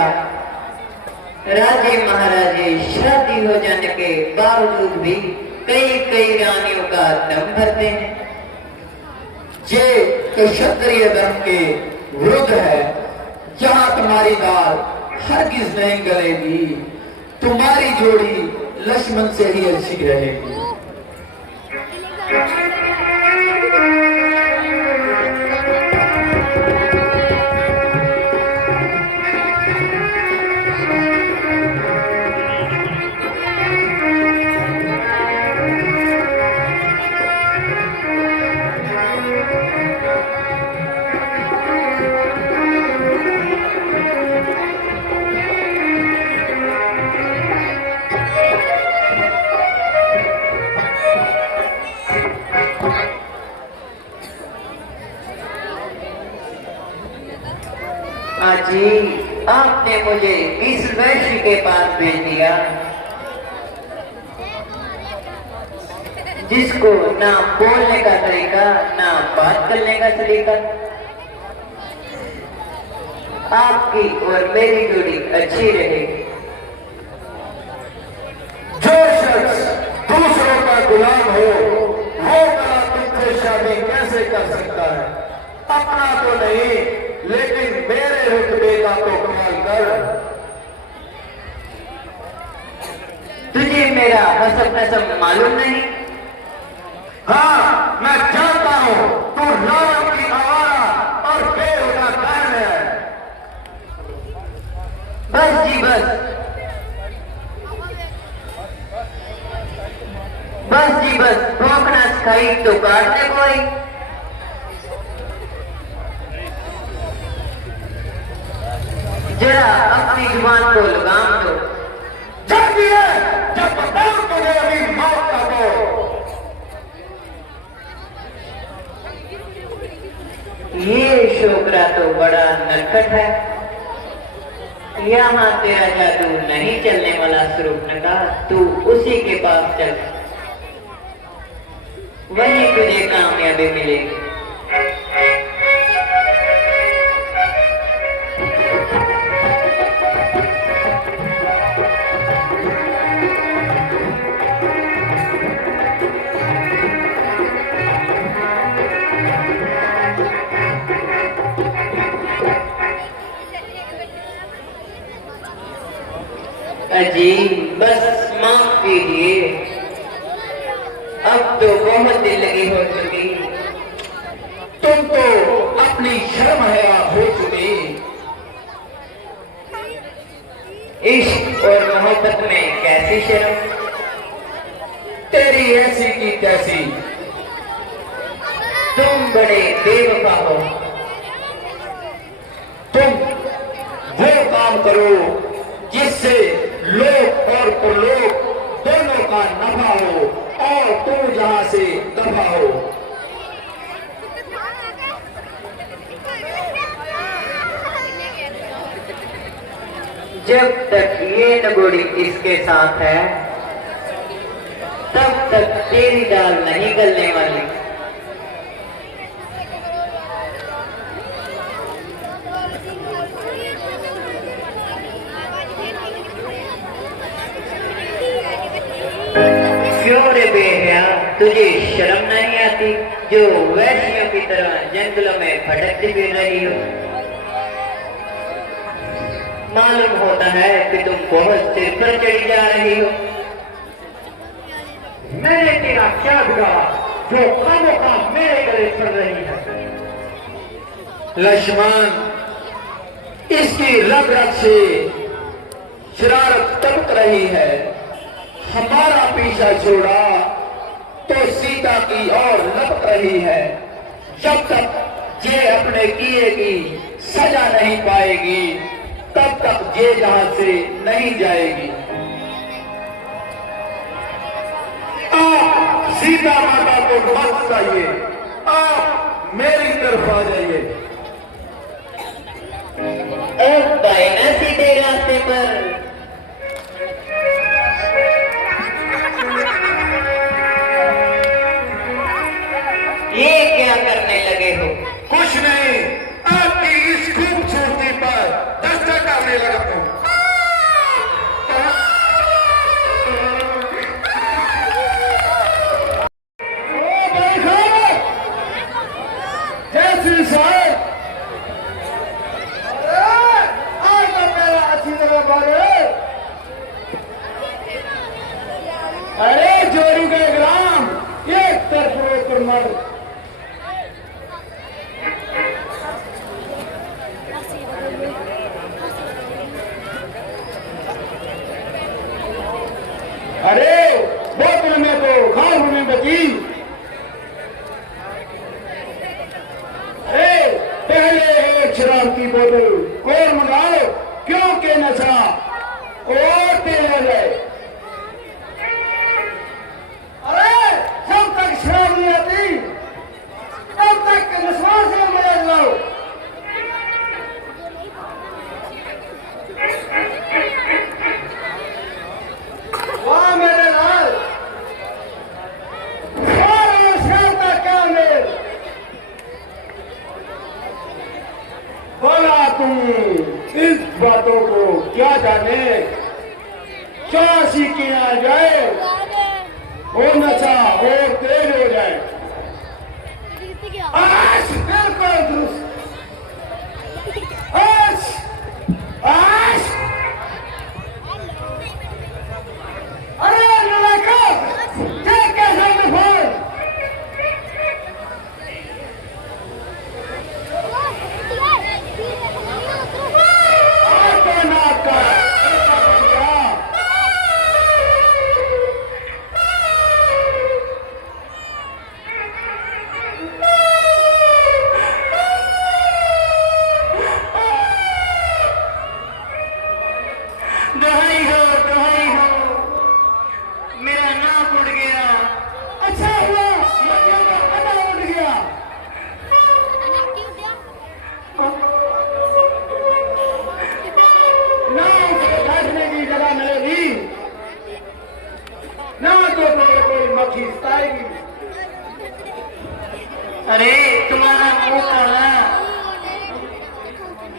राजे महाराजे शादी हो जाने के बावजूद भी कई कई रानियों का दम भरते हैं। ये क्षत्रिय धर्म के विरुद्ध है। जहां तुम्हारी दाल हरगिज नहीं गलेगी, तुम्हारी जोड़ी लक्ष्मण से ही अच्छी रहेगी। जी, आपने मुझे इस वैश्य के पास भेज दिया जिसको ना बोलने का तरीका, ना बात करने का तरीका। आपकी और मेरी जोड़ी अच्छी रहेगी। जो शख्स दूसरों का गुलाम हो वो भला तुमसे शादी कैसे कर सकता है? अपना तो नहीं लेकिन मेरे रुतबे का तो कमाल कर। तुझे मेरा हसब नसब मालूम नहीं? हाँ, मैं जानता हूँ तू लालच की आवारा और बेहुदा कान है। बस जी बस, बस जी बस, भौंकना सिखाई तो काट दे कोई। जरा अपनी जुबान को लगाम दो। जल्दी है, जब बताऊं तुझे अभी मौत का दो। ये छोकरा तो बड़ा नरकट है। यहाँ तेरा जादू नहीं चलने वाला स्वरूपनगा, तू उसी के पास चल, वहीं तुझे कामयाबी मिलेगी। अजी बस माफ कीजिए, अब तो बहुत दिल लगी हो चुकी। तुम तो अपनी शर्म हया हो चुकी। इश्क और मोहब्बत में कैसी शर्म? तेरी ऐसी की तैसी। तुम बड़े बेवफा हो। तुम वो काम करो जिससे लोक और परलोक दोनों का नफा हो और तुम जहां से दफा हो। जब तक ये नगोड़ी इसके साथ है तब तक तेरी दाल नहीं गलने वाली। क्यों रे बेहया, तुझे शर्म नहीं आती जो वैश्यों की तरह जंगलों में भटकती फिर रही हो? मालूम होता है कि तुम बहुत सिर पर चढ़ी जा रही हो। मैंने तेरा क्या बिगाड़ा जो कामों का मेरे गले पड़ रही है? लक्ष्मण, इसकी रग रग से शरारत टपक रही है। हमारा पीछा छोड़ा तो सीता की और लपक रही है। जब तक ये अपने किए की सजा नहीं पाएगी तब तक ये जहां से नहीं जाएगी। आप सीता माता को मत चाहिए, आप मेरी तरफ आ जाइए। अब आए ना सीधे रास्ते पर। ये क्या करने लगे हो? कुछ नहीं, आपकी इस खूबसूरती पर दस्तक करने लगा हूं। शेरू के ग्राम एक तरफ रोकर मर। अरे बोतल में तो खाल में बची। अरे पहले एक शराब की बोतल और मंगाओ, क्योंकि नशा और तेज हो जाए। अरे जब तक शराब नहीं आती तब तक नशा से मजा लो। वाह मेरे लाल, सारा शहर का क्या मेल। बोला तुम इस बातों को क्या जाने, क्या सीखे आ जाए वो नशा और तेज हो जाए। आज बिल्कुल दुरुस्त। आज आज अरे लड़का देख कैसा फोन। तो ना कर दहाई हो मेरा नाक उड़ गया। अच्छा हुआ मक्खियों का पता उड़ गया। ना उसे बैठने की जगह मिलेगी, ना तो कोई मक्खी सताएगी। अरे तुम्हारा मुंह काला,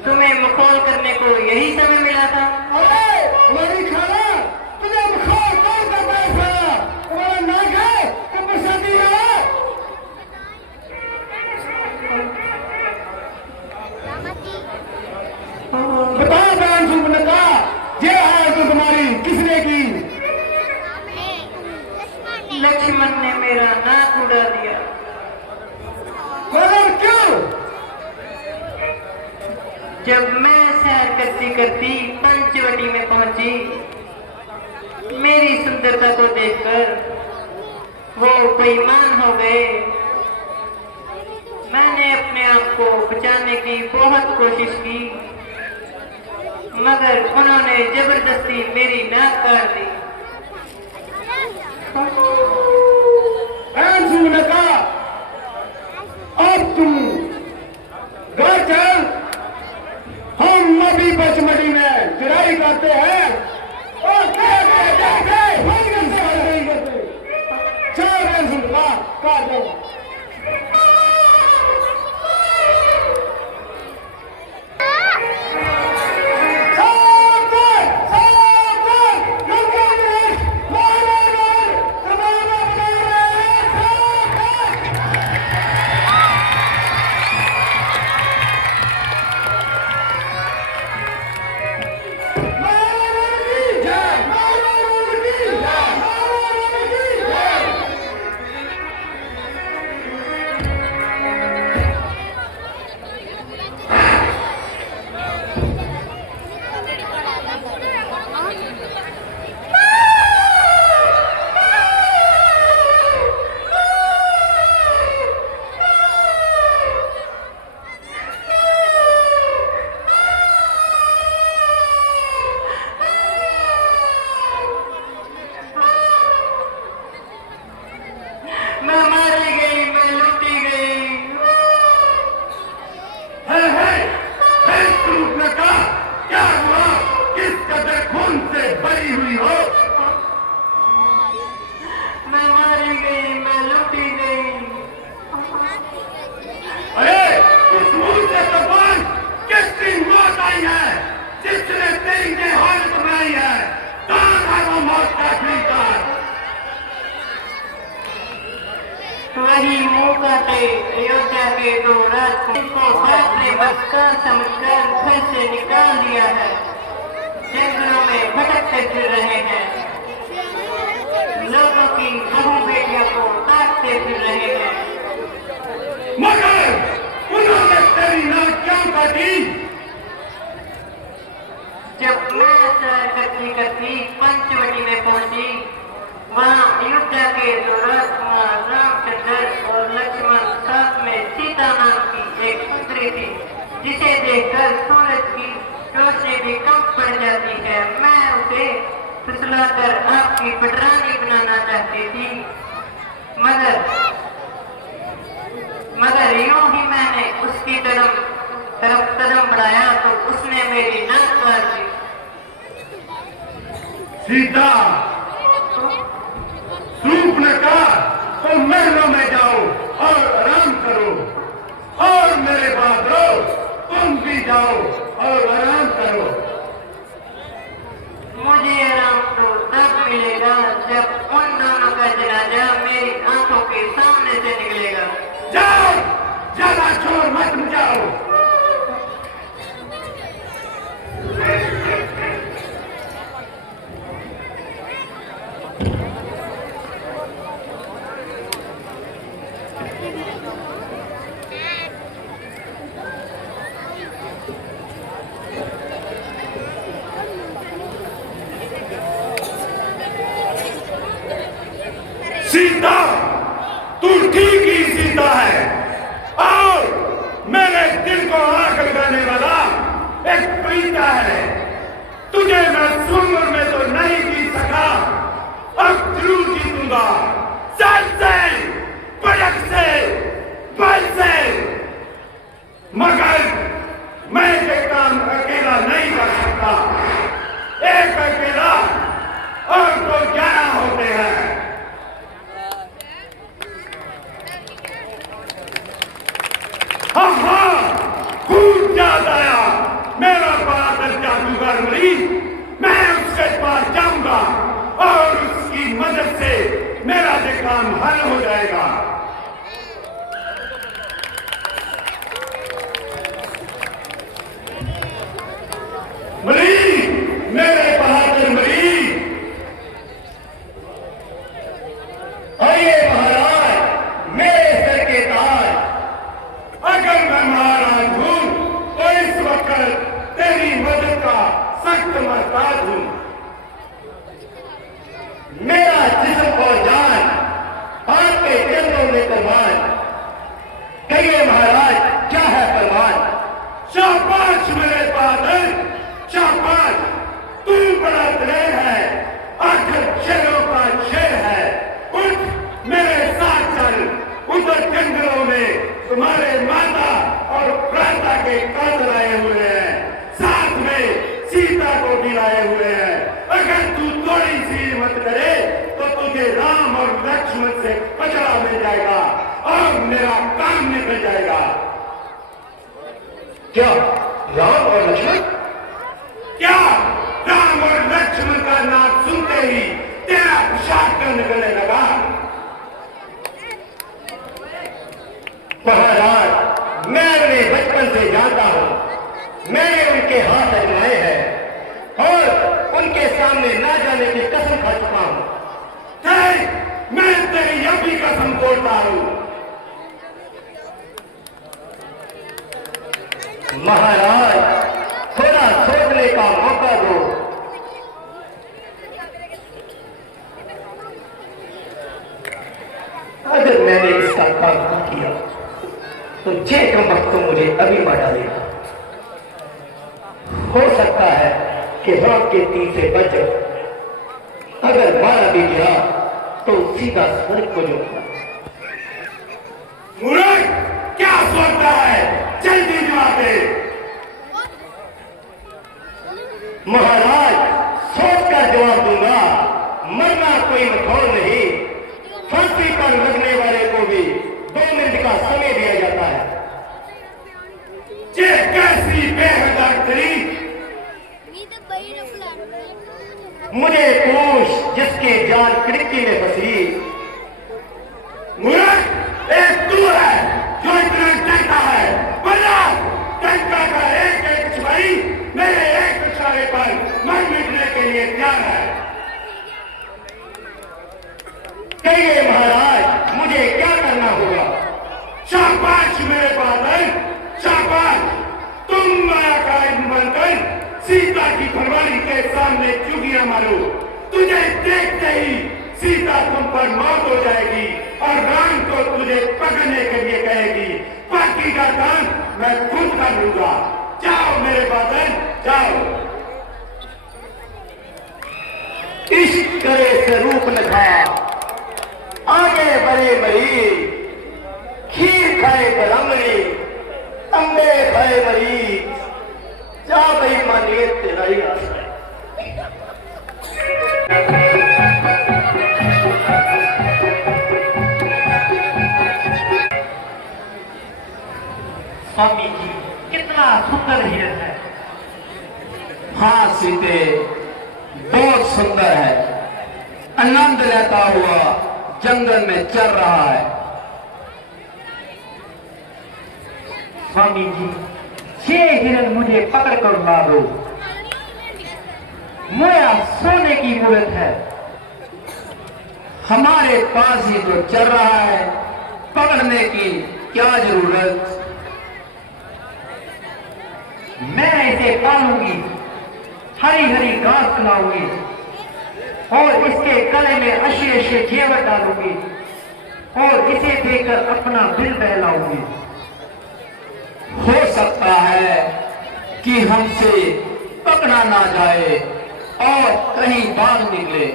तुम्हें मखौल करने को यही समय मिला था। अरे हमारी खाना तुझे बुखार कौन का पैसा, तुम्हारा नाक है तो बरसाती है। बताओ बहन सुबनका, ये है तो तुम्हारी किसने की? लक्ष्मण ने मेरा नाक उड़ा दिया। मगर क्यों? जब मैं सैर करती करती पंचवटी में पहुंची, मेरी सुंदरता को देखकर वो बेईमान हो गए। मैंने अपने आप को बचाने की बहुत कोशिश की, मगर उन्होंने जबरदस्ती मेरी नाक काट दी। बहन सुबनका, अब तुम घर चल, हम अभी पचमढ़ी में चुराई करते हैं और चल बहन सुबनका काट दो। मैं मारी गई, मैं लूटी गई। क्या हुआ? किस कदर खून से भरी हुई हो? मैं मारी गई, मैं लूटी गई। अरे इस मुंह से तो बोल, किस दिन मौत आई है? जिसने तेरी ने हालत बनाई है, कौन है वो मौत का ठेकेदार? वही मुंह काटे अयोध्या के दो राज को फैसले बचकर समझकर घर से निकाल दिया है। जंगलों में भटकते फिर रहे हैं। लोगों की भागते फिर रहे हैं। मगर उन्होंने तेरी नाक क्यों काटी? जब मैं सैर करती करती पंचवटी में पहुंची, वहाँ अयोध्या के दो राजकुमार रामचंद्र और लक्ष्मण साथ में सीता नाम की एक सुंदरी थी, जिसे देखकर सूरज की रोशनी भी कम पड़ जाती है। मैं उसे फुसलाकर आपकी पटरानी बनाना चाहती थी, मगर यूं ही मैंने उसकी तरफ कदम बढ़ाया तो उसने मेरी नाक काट दी। सीता, सूप ने कहा तो महलों में जाओ और आराम करो, और मेरे बाद रहो, तुम भी जाओ और आराम करो। मुझे आराम तो तब मिलेगा जब उन दोनों का जनाजा मेरी आंखों के सामने से निकलेगा। जाओ, ज्यादा शोर मत मचाओ। सीता, तू ठीक ही सीता है, और मेरे दिल को आग लगाने वाला एक प्रीता है। तुझे मैं सुमर में तो नहीं जीत सका, अब जरूर जीतूंगा, सर से, पलक से, बल से। मगर मैं ये काम अकेला नहीं कर सकता। एक अकेला और तो 11 होते हैं। खूब याद आया मेरा बहादुर जादूगर मरीज। मैं उसके पास जाऊंगा और उसकी मदद से मेरा ये काम हल हो जाएगा। मरीज, मेरे बहादुर मरीज, आइए महाराज, मेरे सर के ताज। अगर मैं महाराज हूं तो इस वक्त तेरी मदद का सख्त मोहताज हूं। मेरा जिस्म और जान आपके चरणों में कुर्बान। कहिए महाराज, क्या है फरमान? शाबाश मेरे बहादुर, शाबाश, तू बड़ा दलेर है, आखिर शेरों का शेर है। उठ मेरे साथ चल, उधर जंगलों में तुम्हारे माता और भ्राता के कातल आए हुए हैं, साथ में सीता को भी लाए हुए हैं। अगर तू थोड़ी सी हिम्मत करे तो तुझे राम और लक्ष्मण से बचड़ा मिल जाएगा और मेरा काम निकल जाएगा। क्या राम और लक्ष्मण? क्या राम और लक्ष्मण का नाम सुनते ही तेरा पेशाब निकलने लगा? महाराज, मैं उन्हें बचपन से जानता हूं। मैंने उनके हाथ आजमाए हैं और उनके सामने ना जाने की कसम खा चुका हूं। मैं तेरी अभी कसम तोड़ता हूं। महाराज, थोड़ा सोचने का मौका दो। अगर मैंने इसका काम न किया तो जे कम वक्त मुझे अभी मार डालेगा। हो सकता है कि राम के तीर से बच जाऊं। अगर मारा भी गया तो सीधा स्वर्ग को जाऊंगा। मूर्ख, क्या सोचता है? जल्दी जवाब दे। महाराज, सोचकर जवाब दूंगा। मरना कोई मखौल नहीं। फांसी पर लगने वाले को भी 2 मिनट का समय दिया जाता है। ये कैसी बेहद तरीक! मुझे पूछ जिसकी जान खिड़की में फंसी। मूर्ख, एक तू है जो इतना डरता है, वरना टंका का एक सिपाही मेरे एक इशारे पर मर मिटने के लिए तैयार है। कहिए महाराज, मुझे मुझे क्या करना होगा? शाबाश मेरे बादल, शाबाश। तुम माया का इल्म बनकर सीता की फरमानी के सामने चुगियां मारो। तुझे देखते ही सीता तुम पर मौत हो जाएगी और राम को तुझे पकड़ने के लिए कहेगी। बाकी का काम मैं खुद कर लूंगा। जाओ मेरे बादल, जाओ। इश्क करे से रूप न खा, आगे बढ़े मरी, खीर खाए बलमरी, अंबे खाए मरी, जा भाई मानिए तेरा ही आशा है। स्वामी जी, कितना सुंदर हिरण है। हाँ सीते, बहुत सुंदर है। आनंद लेता हुआ जंगल में चल रहा है। स्वामी जी, ये हिरण मुझे पकड़ कर ला दो। मेरा सोने की मूर्त है। हमारे पास ही तो चल रहा है, पकड़ने की क्या जरूरत? मैं इसे पालूंगी, हरी हरी घास खिलाऊंगी और इसके गले में अच्छे अच्छे जेवर डालूंगी और इसे देकर अपना दिल बहलाऊंगी। हो सकता है कि हमसे पकड़ा ना जाए और कहीं भाग निकले।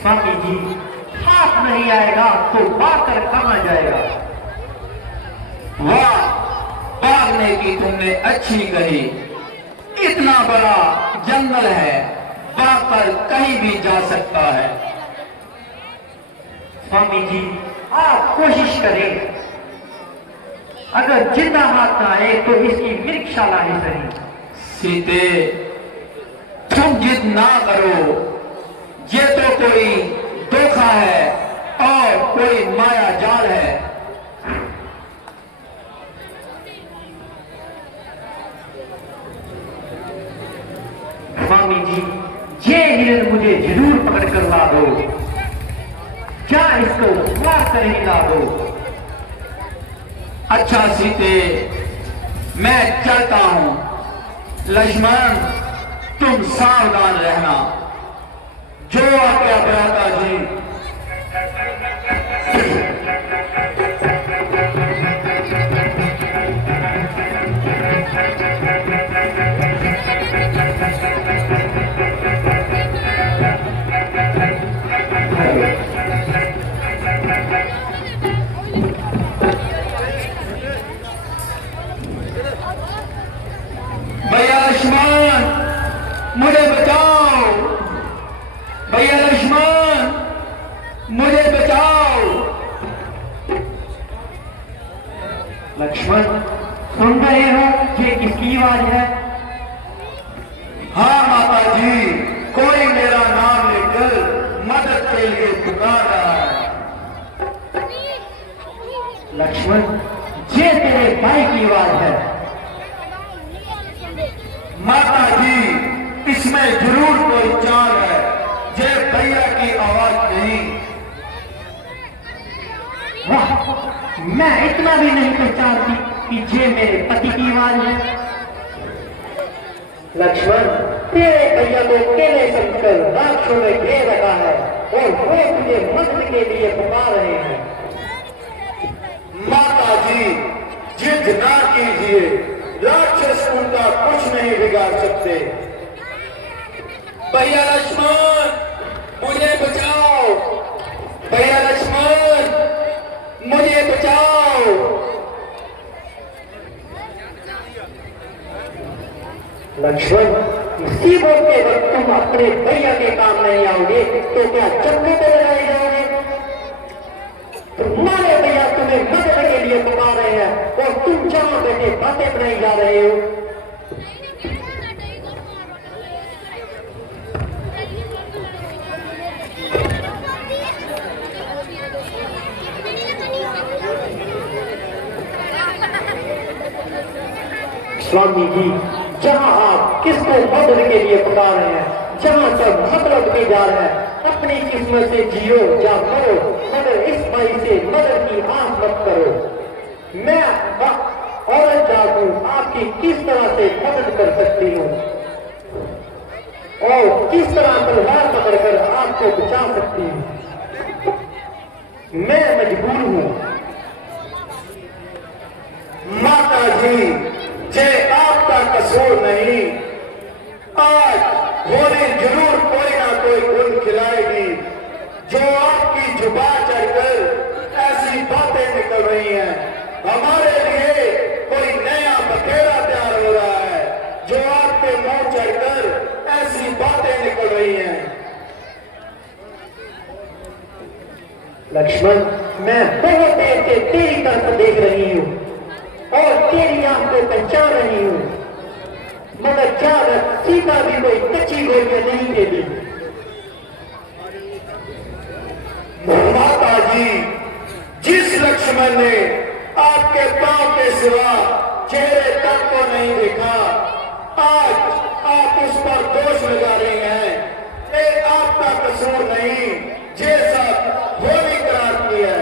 स्वामी जी, हाथ नहीं आएगा तो भाग कर कहाँ जाएगा? वाह, भागने की तुमने अच्छी कही। इतना बड़ा जंगल है, भागकर कहीं भी जा सकता है। स्वामी जी, आप कोशिश करें। अगर जिंदा हाथ ना आए तो इसकी मृगशाला ही सही। सीते, तुम जिद ना करो। ये तो कोई धोखा है और कोई माया जाल है। स्वामी जी, ये हिरण मुझे जरूर पकड़ कर ला दो। क्या इसको मार कर ही ला दो। अच्छा सीते, मैं चलता हूं। लक्ष्मण, तुम सावधान रहना। जो आज्ञा भ्राता जी। भैया लक्ष्मण, मुझे बचाओ। भैया लक्ष्मण, मुझे बचाओ। लक्ष्मण, सुन रहे हो ये किसकी आवाज है? हाँ माता जी, कोई मेरा नाम लेकर मदद के लिए पुकार रहा है। लक्ष्मण, ये तेरे भाई की आवाज है। माता जी, इसमें जरूर कोई चाल है। ये भैया की आवाज नहीं। वाह, मैं इतना भी नहीं पहचानती कि ये मेरे पति की आवाज है। लक्ष्मण, तेरे भैया को अकेले समझकर राक्षसों ने घेर रखा है और वो तुझे मदद के लिए पुकार रहे हैं। माता जी, जिद ना कीजिए। राक्षस उनका कुछ नहीं बिगाड़ सकते। भैया लक्ष्मण, मुझे बचाओ। भैया लक्ष्मण, मुझे बचाओ। लक्ष्मण, इसी बोलते वक्त तुम अपने भैया के काम नहीं आओगे तो क्या चक्के पे लगाए जाओगे? तुम्हारे भैया तुम्हें मदद के लिए पुकार रहे हैं और तुम जहां बैठे बातें बनाई जा रहे हो। स्वामी जी, जहां आप किसको मदद के लिए पुकार रहे हैं, जहां सब मतलब के जा रहे हैं, अपनी किस्मत से जियो या मरो, मगर इस भाई से मदद की आस मत करो। मैं औरत जात हूँ, आपकी किस तरह से मदद कर सकती हूँ और किस तरह तलवार पकड़कर आपको बचा सकती हूँ। मैं मजबूर हूँ। माता जी, ये आपका कसूर नहीं। आज होली जरूर कोई ना कोई गुण खिलाएगी जो आपकी जुबान चढ़कर ऐसी बातें निकल रही हैं। हमारे लिए कोई नया बखेड़ा तैयार हो रहा है जो आपके मुंह चढ़कर ऐसी बातें निकल रही हैं। लक्ष्मण, मैं बहुत देर से तेरी तरफ देख रही हूँ और तेरी आंख को पहचान रही हूँ, मगर क्या सीता भी कोई कच्ची गोलियां नहीं देती। माता जी, जिस लक्ष्मण ने आपके पांव के सिवा चेहरे तक को नहीं देखा, आज आप उस पर दोष लगा रहे हैं। ये आपका कसूर नहीं, ये सब होली करार की है।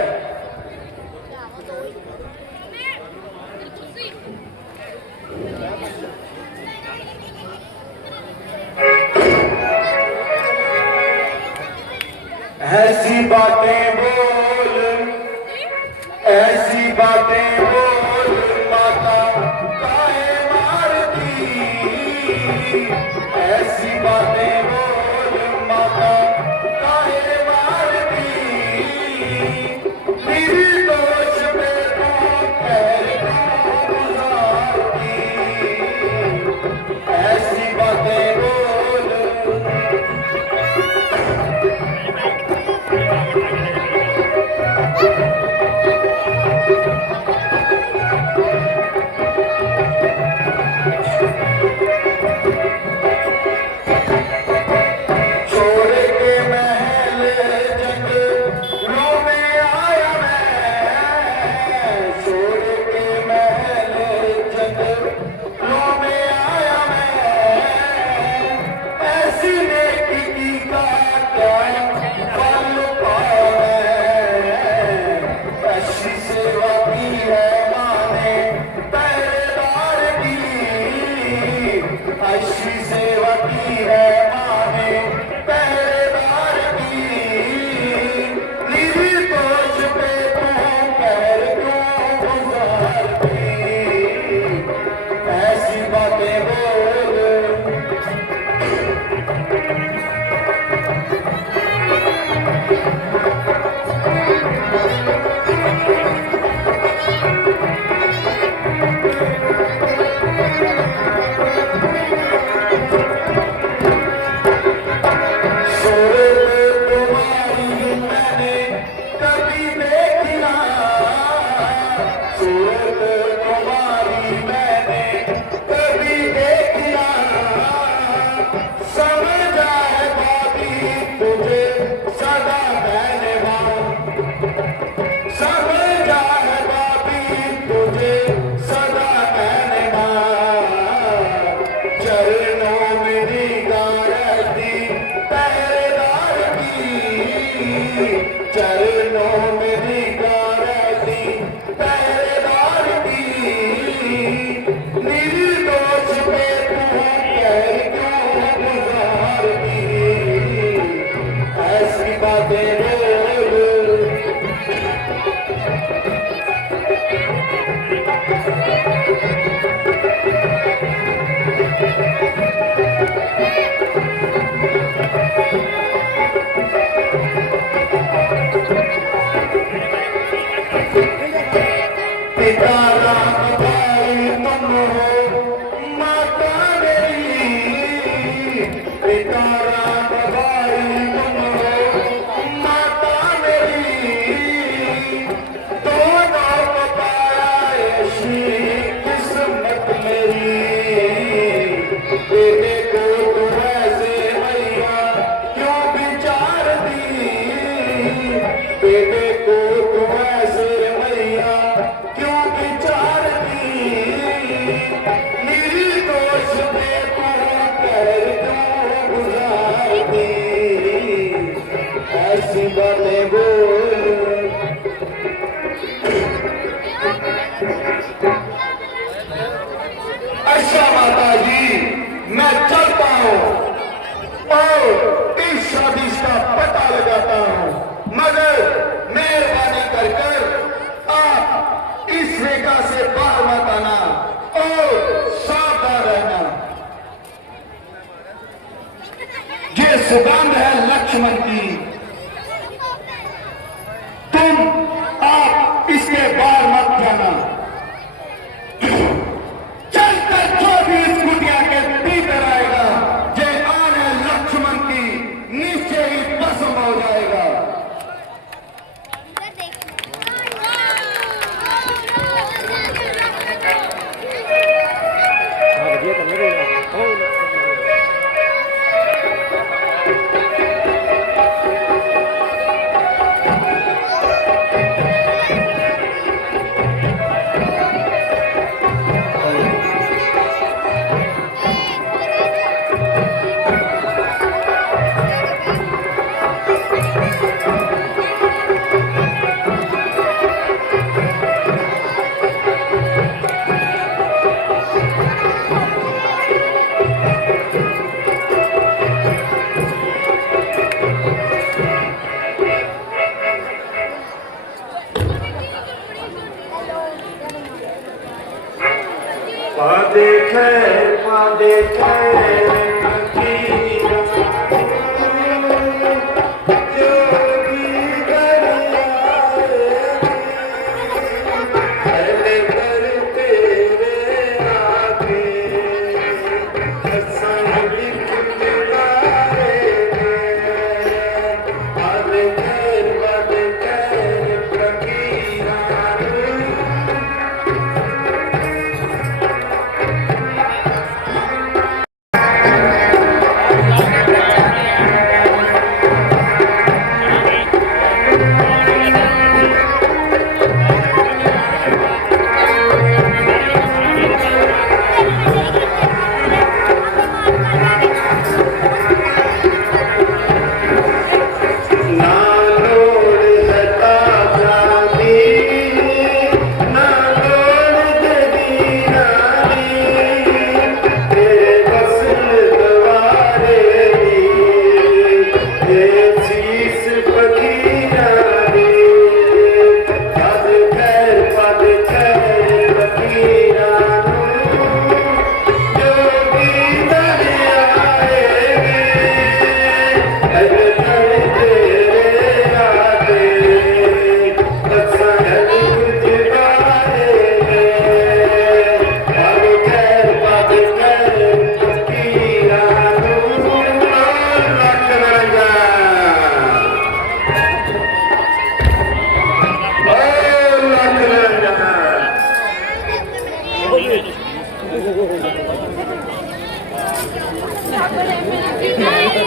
ऐसी बातें बोल, ऐसी बातें बोल माता काहे मारती। ऐसी बातें बोल माता काहे मारती। निर्दोष पे तू पैर क्यों गुजारती। ऐसी बातें बोल। बोलते बोल। अच्छा माता जी, मैं चलता हूँ और इस शादी का पता लगाता हूँ, मगर मेहरबानी कर आप इस रेखा से बाहर मत आना और सावधान रहना। ये सुगंध है लक्ष्मण की, आप इसके बाहर मत जाना। चलकर जो भी इस कुटिया के भीतर आएगा, ये आन है लक्ष्मण की, नीचे ही भस्म हो जाएगा।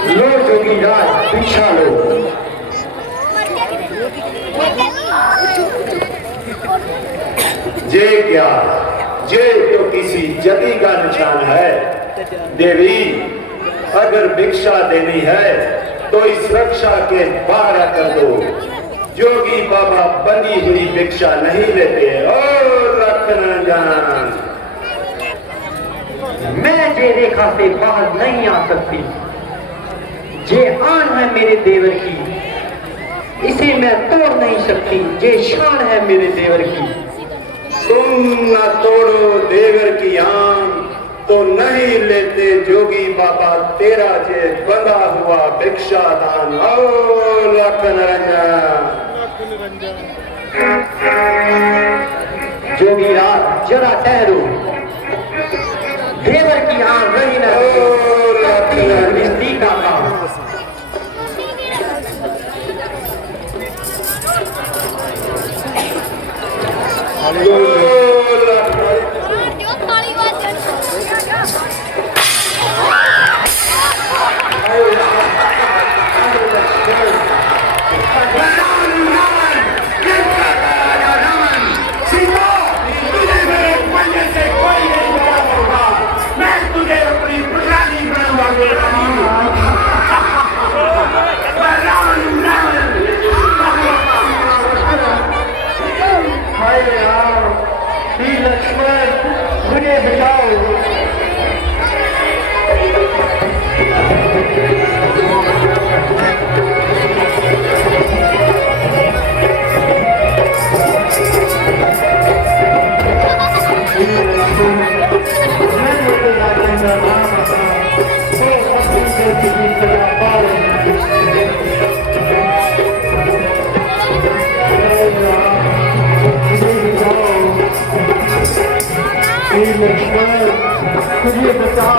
लो जोगी राज पीछा लो। जे क्या, जे तो किसी जदी का निशान है। देवी, अगर भिक्षा देनी है तो इस रक्षा के बाहर कर दो। जोगी बाबा बनी हुई भिक्षा नहीं लेते। और रखना जान, मैं जे रेखा से बाहर नहीं आ सकती। जे आन है मेरे देवर की, इसे मैं तोड़ नहीं सकती। जे शान है मेरे देवर की, तुम न तोड़ो देवर की आन तो नहीं लेते जोगी बाबा तेरा जे बंधा हुआ भिक्षा दान। और लखन रंजन, जोगी राज जरा ठहरो। देवर की आन रही न रिश्ती का काम। लक्ष्मण मुझे बता